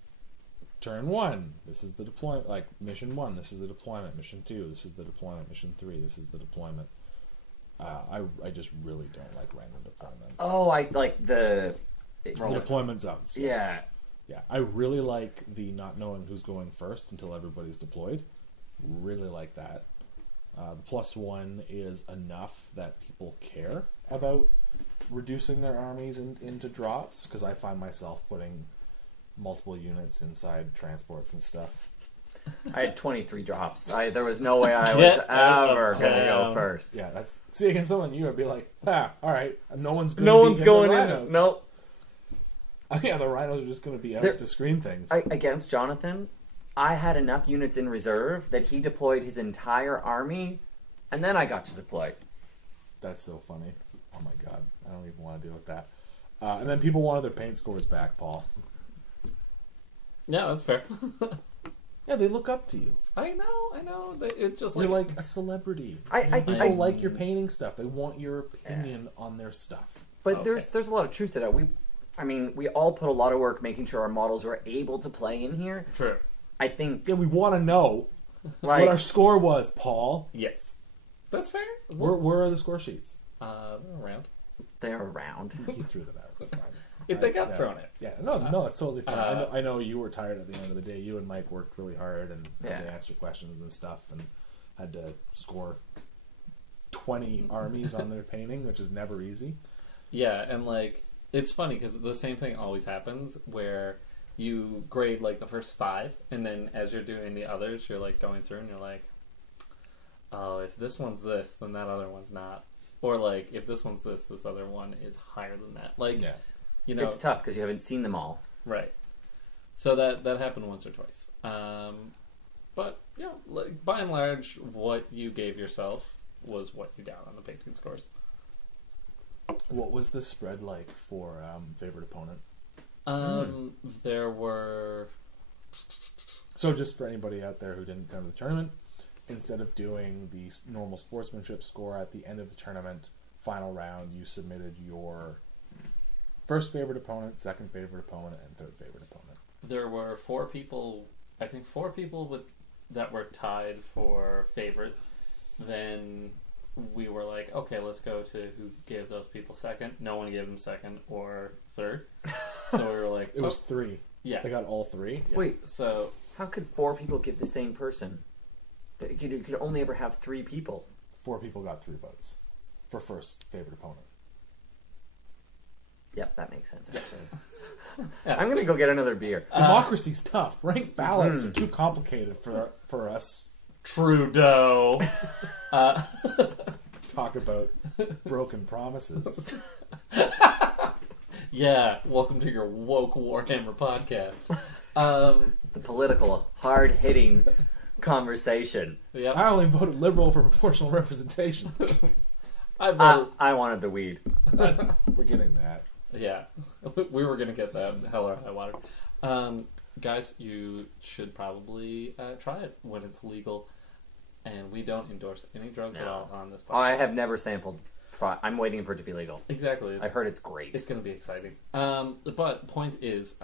turn 1, this is the deployment. Like, mission 1, this is the deployment. Mission 2, this is the deployment. Mission 3, this is the deployment. I just really don't like random deployment. Oh, I like the deployment zones. Yes. Yeah, I really like the not knowing who's going first until everybody's deployed. Really like that. The +1 is enough that people care about reducing their armies into drops, because I find myself putting multiple units inside transports and stuff. I had 23 drops. There was no way I was ever going to go first. Yeah, that's... See, against someone you would be like, all right, no one's going in. Nope. Yeah, the rhinos are just going to be out to screen things. Against Jonathan, I had enough units in reserve that he deployed his entire army, and then I got to deploy. That's so funny. Oh my god, I don't even want to deal with that. And then people wanted their paint scores back, Paul. Yeah, that's fair. Yeah, they look up to you. I know. It just You're like a celebrity. I People like your painting stuff. They want your opinion on their stuff. But Okay. there's a lot of truth to that. We all put a lot of work making sure our models were able to play in here. True. I think Yeah, we want to know like what our score was, Paul. Yes. That's fair. Where are the score sheets? Around. they're around. He threw them out. That's fine. If they got thrown in. Yeah, no, it's totally fine. I know you were tired at the end of the day. You and Mike worked really hard and had to answer questions and stuff, and had to score 20 armies on their painting, which is never easy. Yeah, and like it's funny because the same thing always happens where you grade like the first 5, and then as you're doing the others, you're like going through and you're like, oh, if this one's this, then that other one's not, or like if this one's this other one is higher than that. Like, Yeah. you know, It's tough because you haven't seen them all. right? So that happened once or twice. But yeah, like by and large, what you gave yourself was what you got on the painting scores. What was the spread like for favorite opponent? There were So just for anybody out there who didn't come to the tournament, instead of doing the normal sportsmanship score at the end of the tournament, final round, you submitted your first favorite opponent, second favorite opponent, and third favorite opponent. there were 4 people. I think 4 people that were tied for favorite. Then we were like, okay, let's go to who gave those people second. No one gave them second or third. So we were like, It was 3. yeah. They got all 3. Yeah. Wait, So how could 4 people give the same person? You could only ever have 3 people. 4 people got 3 votes for first favorite opponent. Yep, that makes sense. Actually. Yeah. I'm gonna go get another beer. Democracy's tough. Ranked ballots are too complicated for us. Trudeau. Talk about broken promises. Yeah, welcome to your woke Warhammer podcast. The political, hard-hitting conversation. Yeah, I only voted Liberal for proportional representation. I voted. I wanted the weed. We're getting that. Yeah, we were gonna get that hell or high water. Guys, you should probably try it when it's legal. And we don't endorse any drugs at all on this podcast. Oh, I have never sampled. I'm waiting for it to be legal. Exactly. I heard it's great. It's going to be exciting. But point is,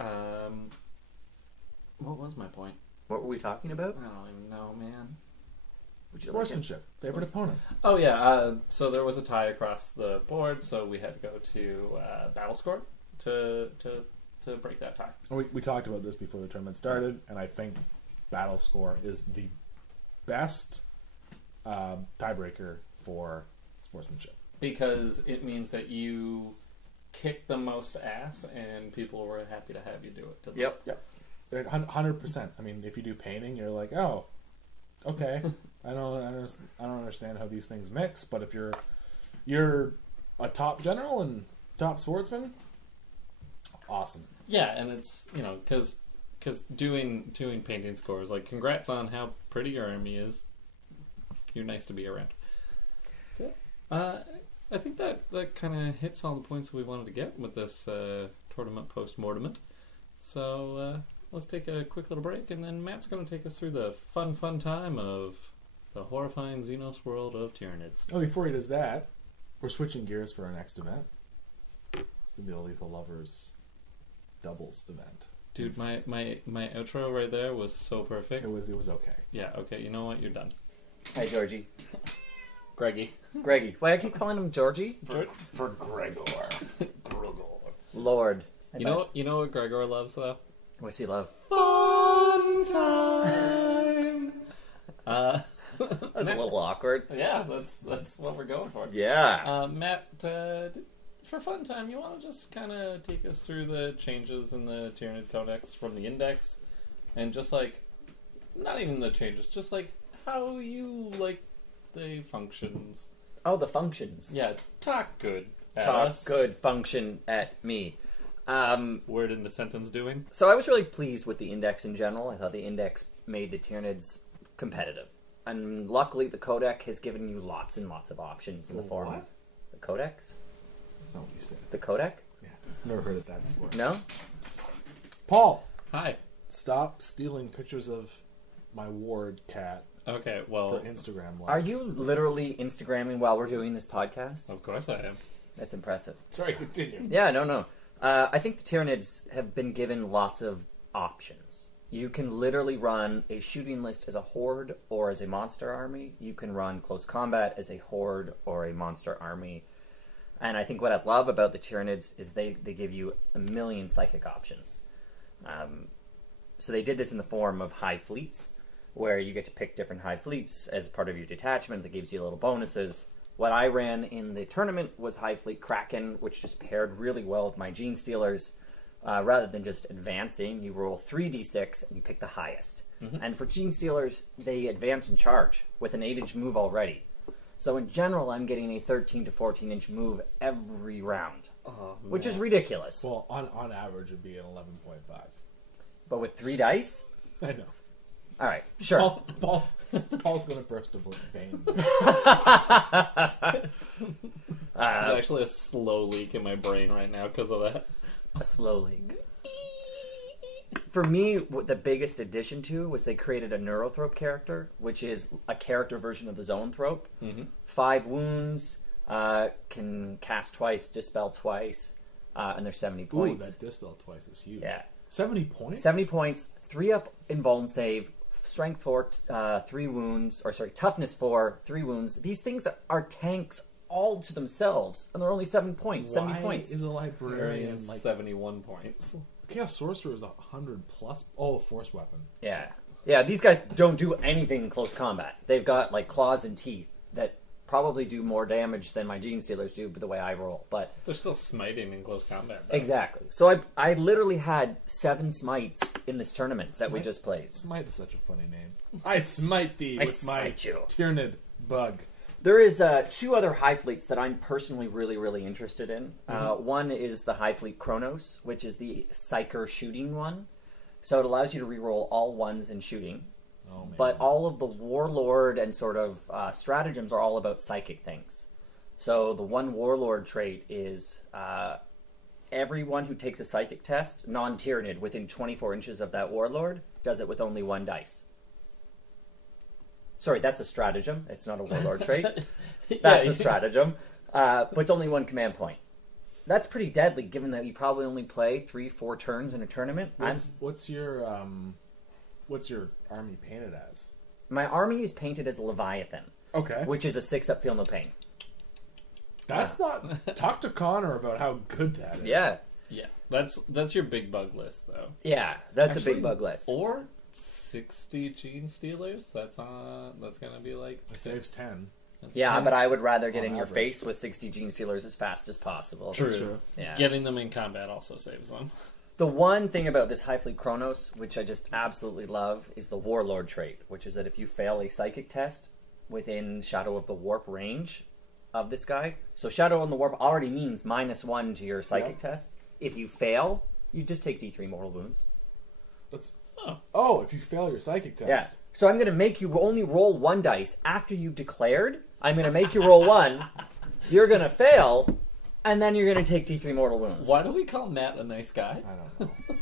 what was my point? What were we talking about? I don't even know, man. Would you like it? Sportsmanship. Favorite opponent. Oh yeah. So there was a tie across the board, so we had to go to battle score to break that tie. We talked about this before the tournament started, and I think battle score is the best tiebreaker for sportsmanship. Because it means that you kicked the most ass, and people were happy to have you do it. To them. Yep. 100%. I mean, if you do painting, you're like, oh, okay. I don't understand how these things mix. But if you're a top general and top sportsman, awesome. Yeah, and it's because doing painting scores, like, congrats on how pretty your army is. You're nice to be around. So, I think that kind of hits all the points we wanted to get with this tournament post-mortement. So let's take a quick little break, and then Matt's going to take us through the fun time of the horrifying Xenos world of Tyranids. Oh, before he does that, we're switching gears for our next event. It's going to be the Lethal Lovers doubles event. Dude, my outro right there was so perfect. It was okay. Yeah, okay, you know what? You're done. Hi, Georgie. Greggy. Greggy. Why I keep calling him Georgie? For Gregor. Lord. You know what Gregor loves, though? What's he love? Fun time! That's a little awkward. Yeah, that's what we're going for. Yeah. Matt, for fun time, you want to just kind of take us through the changes in the Tyranid codex from the index, and just like, not even the changes, just like how you like the functions. Oh, the functions. Yeah, talk good at Talk us. good function at me. Word in the sentence doing. So I was really pleased with the index in general. I thought the index made the Tyranids competitive. And luckily the codex has given you lots and lots of options in the form. What? The codex? That's not what you said. The codex? Yeah. Never heard of that before. No? Paul, Hi. Stop stealing pictures of my ward cat Okay, for well, Instagram likes. Are you literally Instagramming while we're doing this podcast? of course I am. That's impressive. Sorry, continue. Yeah, no. I think the Tyranids have been given lots of options. You can literally run a shooting list as a horde or as a monster army. You can run close combat as a horde or a monster army. And I think what I love about the Tyranids is they give you a million psychic options. So they did this in the form of hive fleets, where you get to pick different hive fleets as part of your detachment that gives you little bonuses. What I ran in the tournament was Hive Fleet Kraken, which just paired really well with my Gene Stealers. Rather than just advancing, you roll 3d6 and you pick the highest. Mm-hmm. And for Gene Stealers, they advance and charge with an 8-inch move already. So in general, I'm getting a 13 to 14-inch move every round, which is ridiculous. Well, on average, it'd be an 11.5. But with 3 dice? I know. All right, sure. Paul's going to burst a vein. There's actually a slow leak in my brain right now because of that. A slow leak. For me, what the biggest addition to was they created a Neurothrope character, which is a character version of the Zoanthrope. Mm-hmm. 5 wounds, can cast twice, dispel twice, and they're 70 Ooh, points. that dispel twice is huge. Yeah. 70 points? 70 points, 3 up in Vuln save, Strength 4, 3 wounds, or sorry, Toughness 4, 3 wounds. These things are tanks all to themselves, and they're only 7 points, 70 points. Is a librarian like 71 points. Chaos Sorcerer is 100 plus? Oh, force weapon. Yeah. Yeah, these guys don't do anything in close combat. They've got, like, claws and teeth that probably do more damage than my Gene Stealers do, but the way I roll. But They're still smiting in close combat, though. exactly. So I literally had 7 smites in this tournament that we just played. Smite is such a funny name. I smite thee with smite my you. Tyranid bug. There is 2 other Hive Fleets that I'm personally really, really interested in. One is the Hive Fleet Kronos, which is the Psyker shooting one. So it allows you to reroll all 1s in shooting. Oh, man. But all of the Warlord and sort of stratagems are all about psychic things. So the one Warlord trait is everyone who takes a psychic test, non-Tyranid, within 24 inches of that Warlord, does it with only 1 dice. Sorry, that's a stratagem. It's not a Warlord trait. That's a stratagem. But it's only 1 command point. That's pretty deadly, given that you probably only play 3-4 turns in a tournament. What's your army painted as? My army is painted as a Leviathan, Okay. which is a 6-up feel no pain. That's not... Talk to Connor about how good that is. Yeah. Yeah, that's your big bug list, though. Yeah, that's Actually, a big bug list. Or 60 Gene Stealers. That's gonna be like It saves 10. Yeah, 10. but I would rather get On in your average. face with 60 Gene Stealers as fast as possible. True. That's true. Yeah. Getting them in combat also saves them. The one thing about this Hive Fleet Kronos, which I just absolutely love, is the Warlord trait, which is that if you fail a psychic test within Shadow of the Warp range of this guy, so Shadow on the Warp already means -1 to your psychic tests. If you fail, you just take D3 mortal wounds. That's... Oh. Oh, if you fail your psychic test. Yeah. So I'm going to make you only roll 1 dice after you've declared. I'm going to make you roll 1. You're going to fail, and then you're going to take D3 mortal wounds. Why do we call Matt a nice guy? I don't know.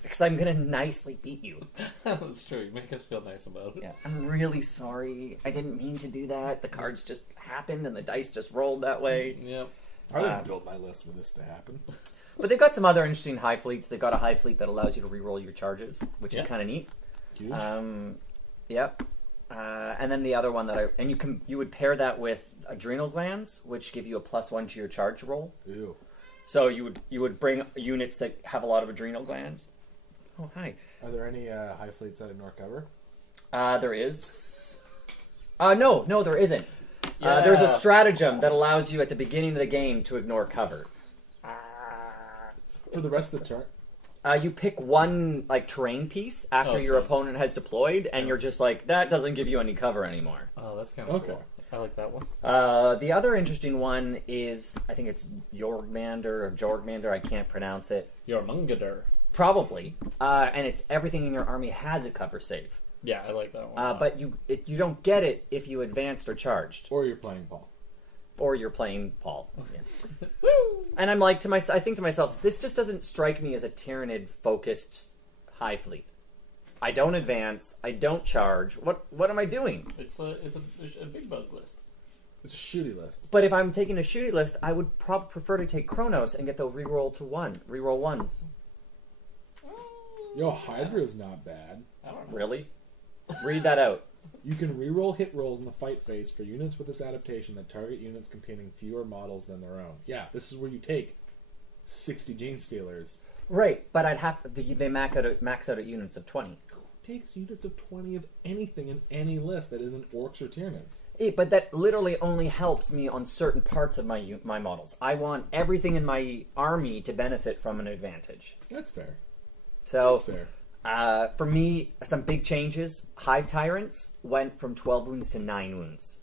Because I'm going to nicely beat you. That's true. You make us feel nice about it. Yeah, I'm really sorry. I didn't mean to do that. The cards just happened, and the dice just rolled that way. Yep. I didn't build my list for this to happen. But they've got some other interesting Hive Fleets. They've got a Hive Fleet that allows you to reroll your charges, which is kind of neat. Huge. Yep. And then the other one that you would pair that with adrenal glands, which give you a +1 to your charge roll. Ew. So you would bring units that have a lot of adrenal glands. Oh, hi. Are there any high fleets that ignore cover? There is. No, there isn't. There's a stratagem that allows you at the beginning of the game to ignore cover. For the rest of the turn? You pick one terrain piece after your opponent has deployed, and you're just like, that doesn't give you any cover anymore. Oh, that's kind of Okay. cool. I like that one. The other interesting one is, I think it's Jorgmander or Jorgmander, I can't pronounce it. Jormungadur. Probably. And it's everything in your army has a cover save. Yeah, I like that one. But you don't get it if you advanced or charged. Or you're playing Paul. Or you're playing Paul. Yeah. And I'm like I think to myself, this just doesn't strike me as a Tyranid-focused Hive Fleet. I don't advance. I don't charge. What am I doing? It's a big bug list. It's a shooty list. But if I'm taking a shooty list, I would probably prefer to take Chronos and get the reroll ones. Yo, Hydra is not bad. I don't know. Really? Read that out. You can reroll hit rolls in the fight phase for units with this adaptation that target units containing fewer models than their own. Yeah, this is where you take 60 Gene Stealers. Right, but I'd have they max out at units of 20. Takes units of 20 of anything in any list that isn't orcs or Tyranids. But that literally only helps me on certain parts of my models. I want everything in my army to benefit from an advantage. That's fair. So, That's fair. For me, some big changes. Hive Tyrants went from 12 wounds to 9 wounds.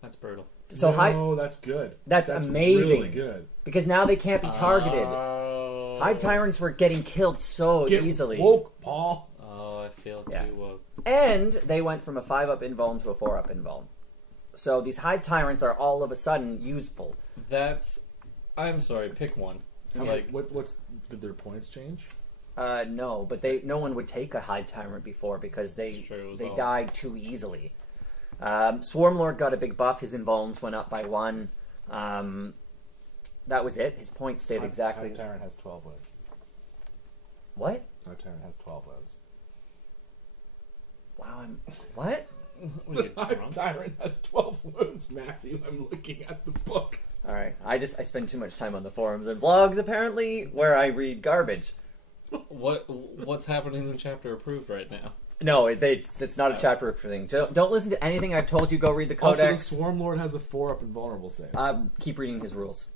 That's brutal. So that's good. That's amazing. Really good. Because now they can't be targeted. Hive Tyrants were getting killed so easily. Woke, Paul. Oh, I feel too woke. And they went from a 5-up invuln to a 4-up invuln. So these Hive Tyrants are all of a sudden useful. I'm sorry, pick one. Did their points change? No, but no one would take a Hive Tyrant before because they died too easily. Swarmlord got a big buff. His invulns went up by 1. That was it. His points stayed exactly. Hive Tyrant has 12 wins. What? Hive Tyrant has 12 wins. Wow, what? Hive Tyrant has 12 wounds, Matthew. I'm looking at the book. All right. I spend too much time on the forums and blogs, apparently, where I read garbage. What's happening in chapter approved right now? No, it's not a chapter thing. Don't listen to anything I've told you. Go read the codex. Also, the Swarmlord has a 4-up invulnerable save. Keep reading his rules.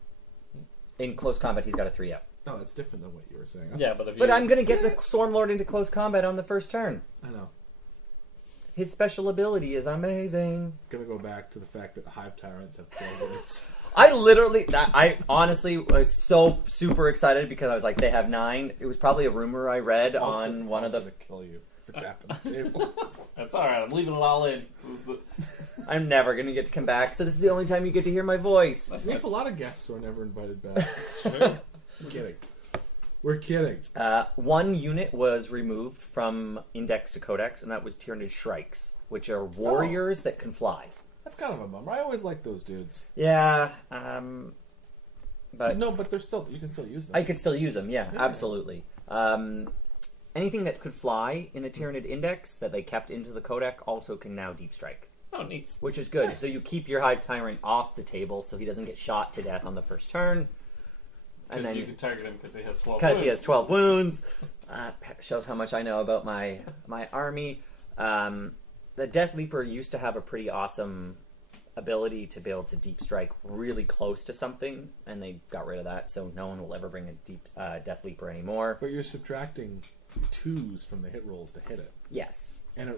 In close combat, he's got a 3-up. No, that's different than what you were saying. Yeah, but I'm going to get the Swarmlord into close combat on the first turn. I know. His special ability is amazing. Gonna go back to the fact that Hive Tyrants have 12 wins. I honestly was so super excited because I was like, they have 9. It was probably a rumor I read on one of the. To kill you for tapping the table. That's all right. I'm leaving it all in. I'm never gonna get to come back, so this is the only time you get to hear my voice. We have a lot of guests who are never invited back. I'm kidding. We're kidding. 1 unit was removed from Index to Codex, and that was Tyranid Shrikes, which are warriors that can fly. That's kind of a bummer. I always liked those dudes. Yeah, but no, but you can still use them. I could still use them. Yeah. Absolutely. Anything that could fly in the Tyranid Index that they kept into the Codex also can now deep strike. Oh, neat. Which is good. Nice. So you keep your Hive Tyrant off the table so he doesn't get shot to death on the first turn. And then you can target him because he has 12 wounds. Because he has 12 wounds. Shows how much I know about my army. The Death Leaper used to have a pretty awesome ability to be able to deep strike really close to something, and they got rid of that, so no one will ever bring a deep Death Leaper anymore. But you're subtracting 2s from the hit rolls to hit it. Yes. And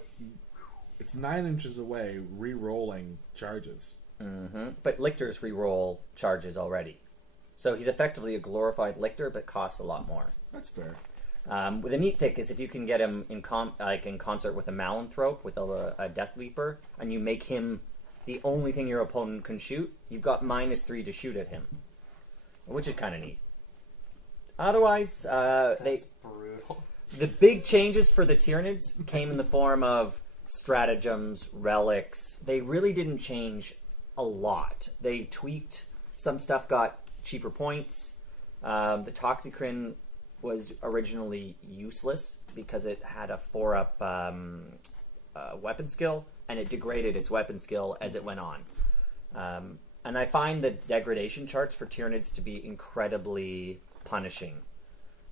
it's 9 inches away, re-rolling charges. Mm-hmm. But Lictors re-roll charges already. So he's effectively a glorified Lictor, but costs a lot more. That's fair. With a neat thing is if you can get him in concert with a Malanthrope, with a Death Leaper, and you make him the only thing your opponent can shoot, you've got -3 to shoot at him, which is kind of neat. Otherwise, That's brutal. The big changes for the Tyranids came in the form of stratagems, relics. They really didn't change a lot. They tweaked. Some stuff got cheaper points. The Toxicrin was originally useless because it had a 4-up weapon skill, and it degraded its weapon skill as it went on. And I find the degradation charts for Tyranids to be incredibly punishing.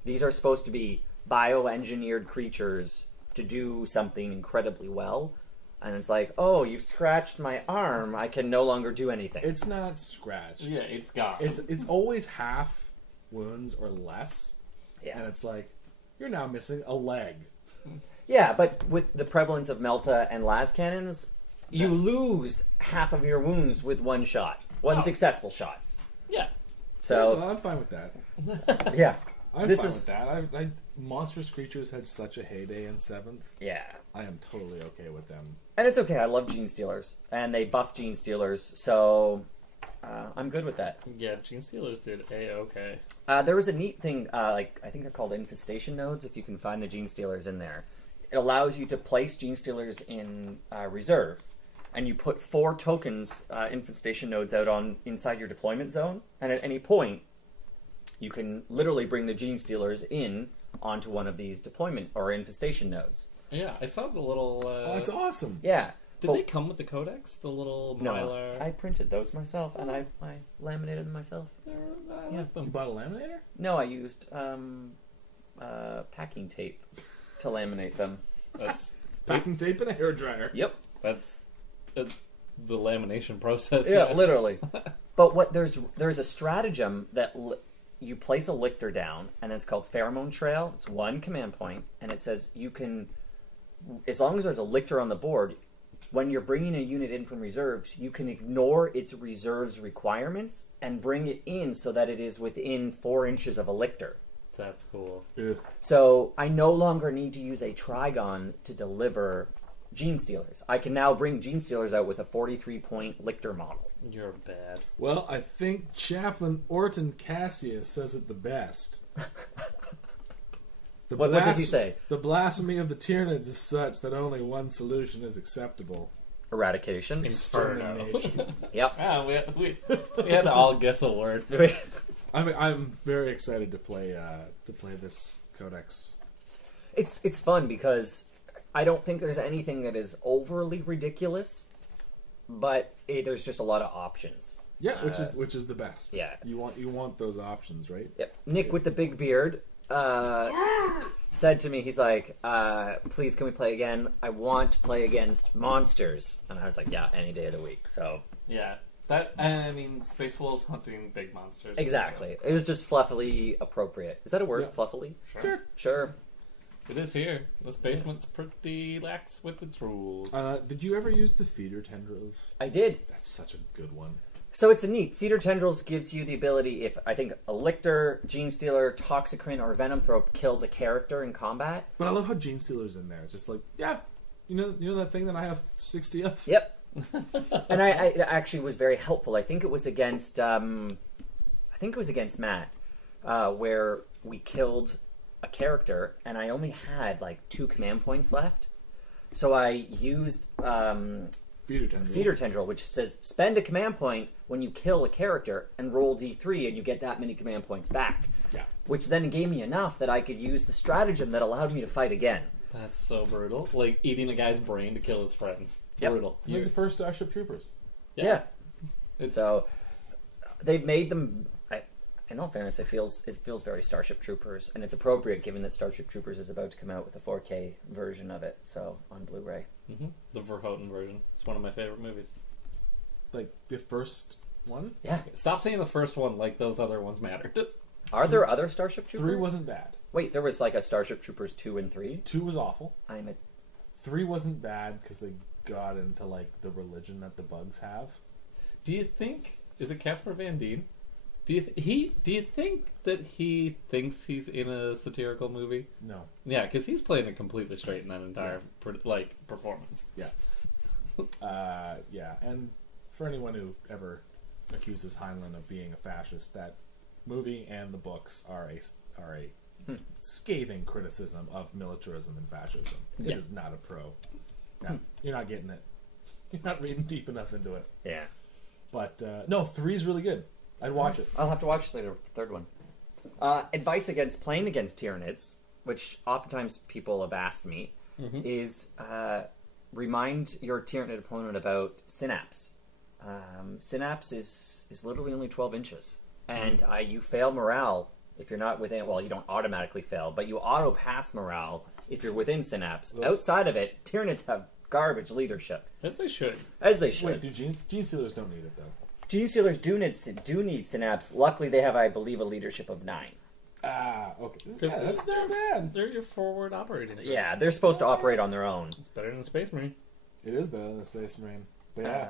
These are supposed to be bioengineered creatures to do something incredibly well, and it's like, oh, you've scratched my arm, I can no longer do anything. It's not scratched. Yeah, it's gone. It's always half wounds or less. Yeah. And it's like, you're now missing a leg. Yeah, but with the prevalence of Melta and las cannons, you lose half of your wounds with one shot. One successful shot. Yeah. So Yeah, well, I'm fine with that. yeah. I'm fine with that. Monstrous creatures had such a heyday in 7th. Yeah. I am totally okay with them. And it's okay, I love Gene Stealers. And they buff Gene Stealers, so I'm good with that. Yeah, Gene Stealers did A-okay. There was a neat thing, I think they're called infestation nodes, if you can find the Gene Stealers in there. It allows you to place Gene Stealers in reserve, and you put 4 tokens, infestation nodes out inside your deployment zone, and at any point, you can literally bring the Gene Stealers in onto one of these deployment or infestation nodes. Yeah, I saw the little... Oh, that's awesome. Yeah. Did they come with the codex? The little Mylar? No, I printed those myself, and I laminated them myself. I Yeah. like them. You bought a laminator? No, I used packing tape to laminate them. That's Packing tape and a hairdryer. Yep. that's the lamination process. Yeah, literally. But there's a stratagem that you place a lictor down, and it's called Pheromone Trail. It's 1 command point, and it says you can, as long as there's a lictor on the board, when you're bringing a unit in from reserves, you can ignore its reserves requirements and bring it in so that it is within 4 inches of a lictor. That's cool. Ugh. So I no longer need to use a Trigon to deliver Gene Stealers. I can now bring Gene Stealers out with a 43-point lictor model. You're bad. Well, I think Chaplain Orton Cassius says it the best. What does he say? The blasphemy of the Tyranids is such that only one solution is acceptable. Eradication. Inferno. Extermination. Yep. Ah, we had to all guess a word. I'm very excited to play this codex. It's fun because I don't think there's anything that is overly ridiculous, but there's just a lot of options. Yeah, which is the best. Yeah. You want those options, right? Yep. Nick with the big beard said to me, he's like, please can we play again? I want to play against monsters. And I was like, yeah, any day of the week. So Yeah. That, and I mean, Space Wolves hunting big monsters. exactly. It was just fluffily appropriate. Is that a word, Yeah. fluffily? Sure. Sure. It is here. This basement's pretty lax with its rules. Did you ever use the feeder tendrils? I did. That's such a good one. So it's a neat. Feeder Tendrils gives you the ability, if I think a Lictor, Gene Stealer, Toxicrin, or Venom Throw kills a character in combat. But I love how Gene Stealer's in there. It's just like, yeah, you know that thing that I have 60 of? Yep. And it actually was very helpful. I think it was against Matt, where we killed a character, and I only had like 2 command points left. So I used Feeder Tendril, which says spend a command point when you kill a character and roll D3, and you get that many command points back. Yeah. Which then gave me enough that I could use the stratagem that allowed me to fight again. That's so brutal. Like eating a guy's brain to kill his friends. Yep. Brutal. Like the first Starship Troopers. Yeah. It's, So they've made them. In all fairness, it feels very Starship Troopers, and it's appropriate given that Starship Troopers is about to come out with a 4K version of it, so on Blu-ray. the Verhoeven version. It's one of my favorite movies. Like the first one? Yeah. Stop saying the first one like those other ones mattered. Are there other Starship Troopers? 3 wasn't bad. Wait, there was like a Starship Troopers 2 and 3? 2 was awful. 3 wasn't bad because they got into like the religion that the bugs have. Do you think, is it Casper Van Dien? Do you think that he thinks he's in a satirical movie? No. Yeah, because he's playing it completely straight in that entire performance. Yeah. Yeah, and for anyone who ever accuses Heinlein of being a fascist, that movie and the books are a scathing criticism of militarism and fascism. It is not a pro. Yeah, you're not getting it. You're not reading deep enough into it. Yeah. But no, 3 is really good. I'd watch it. I'll have to watch the third one. Advice against playing against Tyranids, which oftentimes people have asked me, is remind your Tyranid opponent about Synapse. Synapse is literally only 12 inches. And you fail morale if you're not within... Well, you don't automatically fail, but you auto-pass morale if you're within Synapse. Ugh. Outside of it, Tyranids have garbage leadership. As they should. As they should. Wait, do Gene Stealers don't need it, though? Gene Stealers do need Synapse. Luckily, they have, I believe, a leadership of 9. Ah, okay. Yeah, That's not bad. They're your forward operating group. Yeah, they're supposed to operate on their own. It's better than the Space Marine. It is better than the Space Marine. But yeah,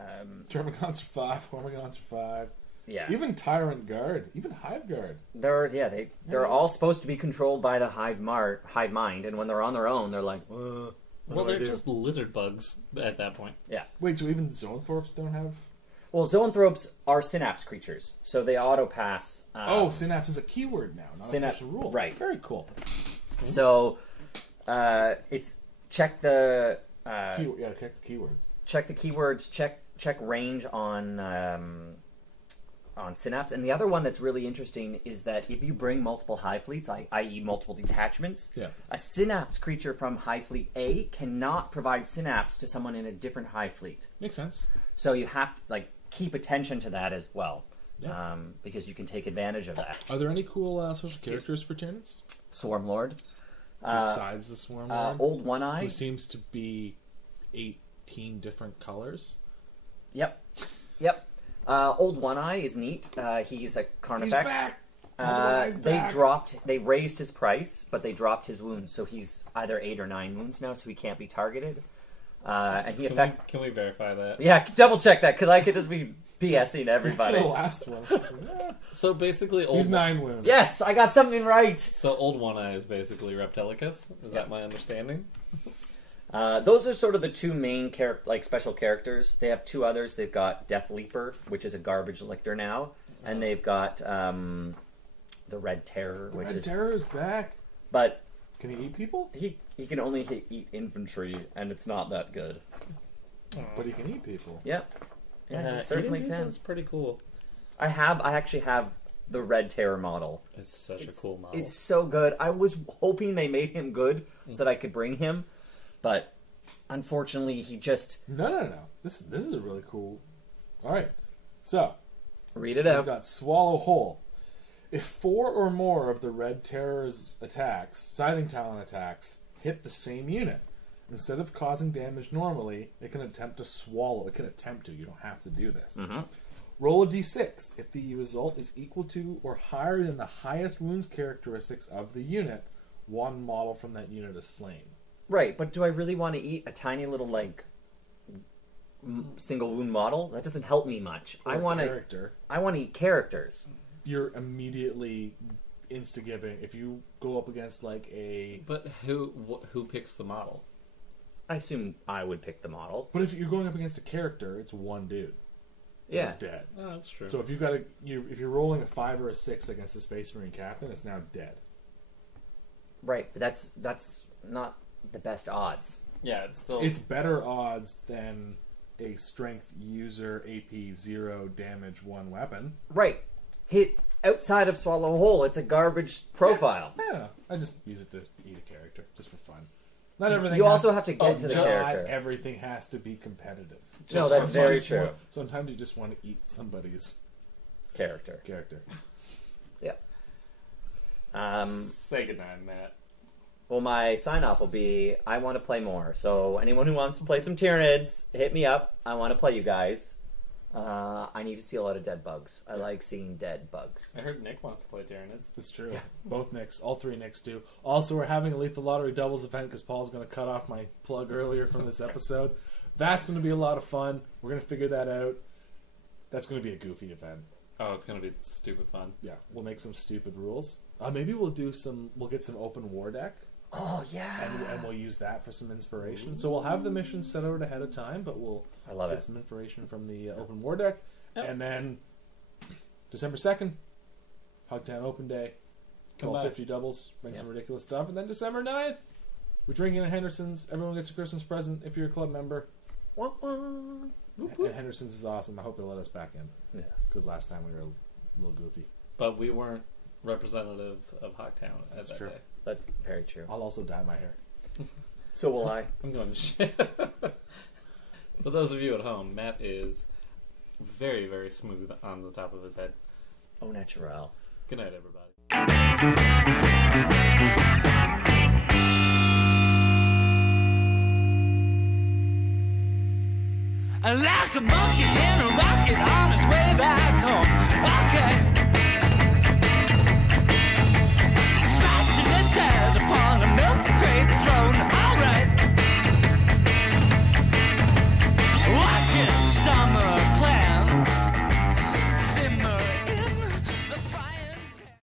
Termagants are 5, Hormagants are 5. Yeah, Even Tyrant Guard, even Hive Guard. they're all supposed to be controlled by the hive mind, and when they're on their own, they're like, Well, they're just lizard bugs at that point. Yeah. Wait, so even Zoanthropes don't have... Well, zoanthropes are synapse creatures, so they auto-pass. Synapse is a keyword now, not a special rule. Right. Very cool. So, it's check the... check the keywords. Check the keywords, check range on synapse. And the other one that's really interesting is that if you bring multiple hive fleets, i.e. multiple detachments, a synapse creature from hive fleet A cannot provide synapse to someone in a different hive fleet. Makes sense. So you have to keep attention to that as well, Yeah. because you can take advantage of that. Are there any cool social characters for Tyranids? Swarmlord. Besides the Swarmlord? Old One-Eye. Who seems to be 18 different colors. Yep. Old One-Eye is neat. He's a Carnifex. He's back. They raised his price, but they dropped his wounds, so he's either 8 or 9 wounds now, so he can't be targeted. And he Can we verify that? Yeah, double check that, because I could just be BSing everybody. The last one. So basically, He's 9 wounds. Yes, I got something right. So Old One-Eye is basically Reptilicus. Is that my understanding? Those are sort of the two main special characters. They have 2 others. They've got Death Leaper, which is a garbage lictor now, and they've got the Red Terror, which Red Terror is back. But can he eat people? He can only eat infantry, and it's not that good. But he can eat people. Yeah, he certainly can. It's pretty cool. I actually have the Red Terror model. It's such a cool model. It's so good. I was hoping they made him good so that I could bring him, but unfortunately, he just... No. This is a really cool... Alright, so... Read it he's out. got Swallow Whole. If 4 or more of the Red Terror's attacks, Scything Talon attacks, hit the same unit, instead of causing damage normally, it can attempt to swallow. It can attempt to. You don't have to do this. Mm-hmm. Roll a d6. If the result is equal to or higher than the highest wounds characteristics of the unit, one model from that unit is slain. Right, but do I really want to eat a tiny little, single wound model? That doesn't help me much. I want to eat characters. You're immediately insta-giving. If you go up against a... But who picks the model? I assume I would pick the model. But if you're going up against a character, it's one dude. So it's dead. Oh, that's true. So if if you're rolling a 5 or a 6 against the Space Marine captain, it's now dead. Right, but that's not the best odds. Yeah, it's better odds than a strength user AP 0 damage 1 weapon. Right. Hit outside of Swallow Whole, it's a garbage profile. Yeah. I just use it to eat a character, just for fun. Not everything. You also have to get to the character. Not everything has to be competitive. No, that's very true. Sometimes you just want to eat somebody's character. Yeah. Say goodnight, Matt. Well, my sign-off will be, I want to play more. So anyone who wants to play some Tyranids, hit me up. I want to play you guys. I need to see a lot of dead bugs. I like seeing dead bugs. I heard Nick wants to play Tyranids. It's true. Yeah. Both Nicks. All 3 Nicks do. Also, we're having a Lethal Lottery Doubles event because Paul's going to cut off my plug earlier from this episode. That's going to be a lot of fun. We're going to figure that out. That's going to be a goofy event. Oh, it's going to be stupid fun. Yeah, we'll make some stupid rules. Maybe we'll get some open war deck. Oh, yeah. And we'll use that for some inspiration. Ooh. So we'll have the missions set out ahead of time, but we'll get some inspiration from the open war deck. Yep. And then December 2nd, Hogtown Open Day. Call 50 doubles, bring some ridiculous stuff. And then December 9th, we're drinking at Henderson's. Everyone gets a Christmas present if you're a club member. And Henderson's is awesome. I hope they let us back in. Yes. Because last time we were a little goofy. But we weren't representatives of Hogtown at that day. That's very true. I'll also dye my hair. So will I. I'm going to shit. For those of you at home, Matt is very, very smooth on the top of his head. Au naturel. Good night, everybody. Like a monkey in a rocket on his way back home. Okay.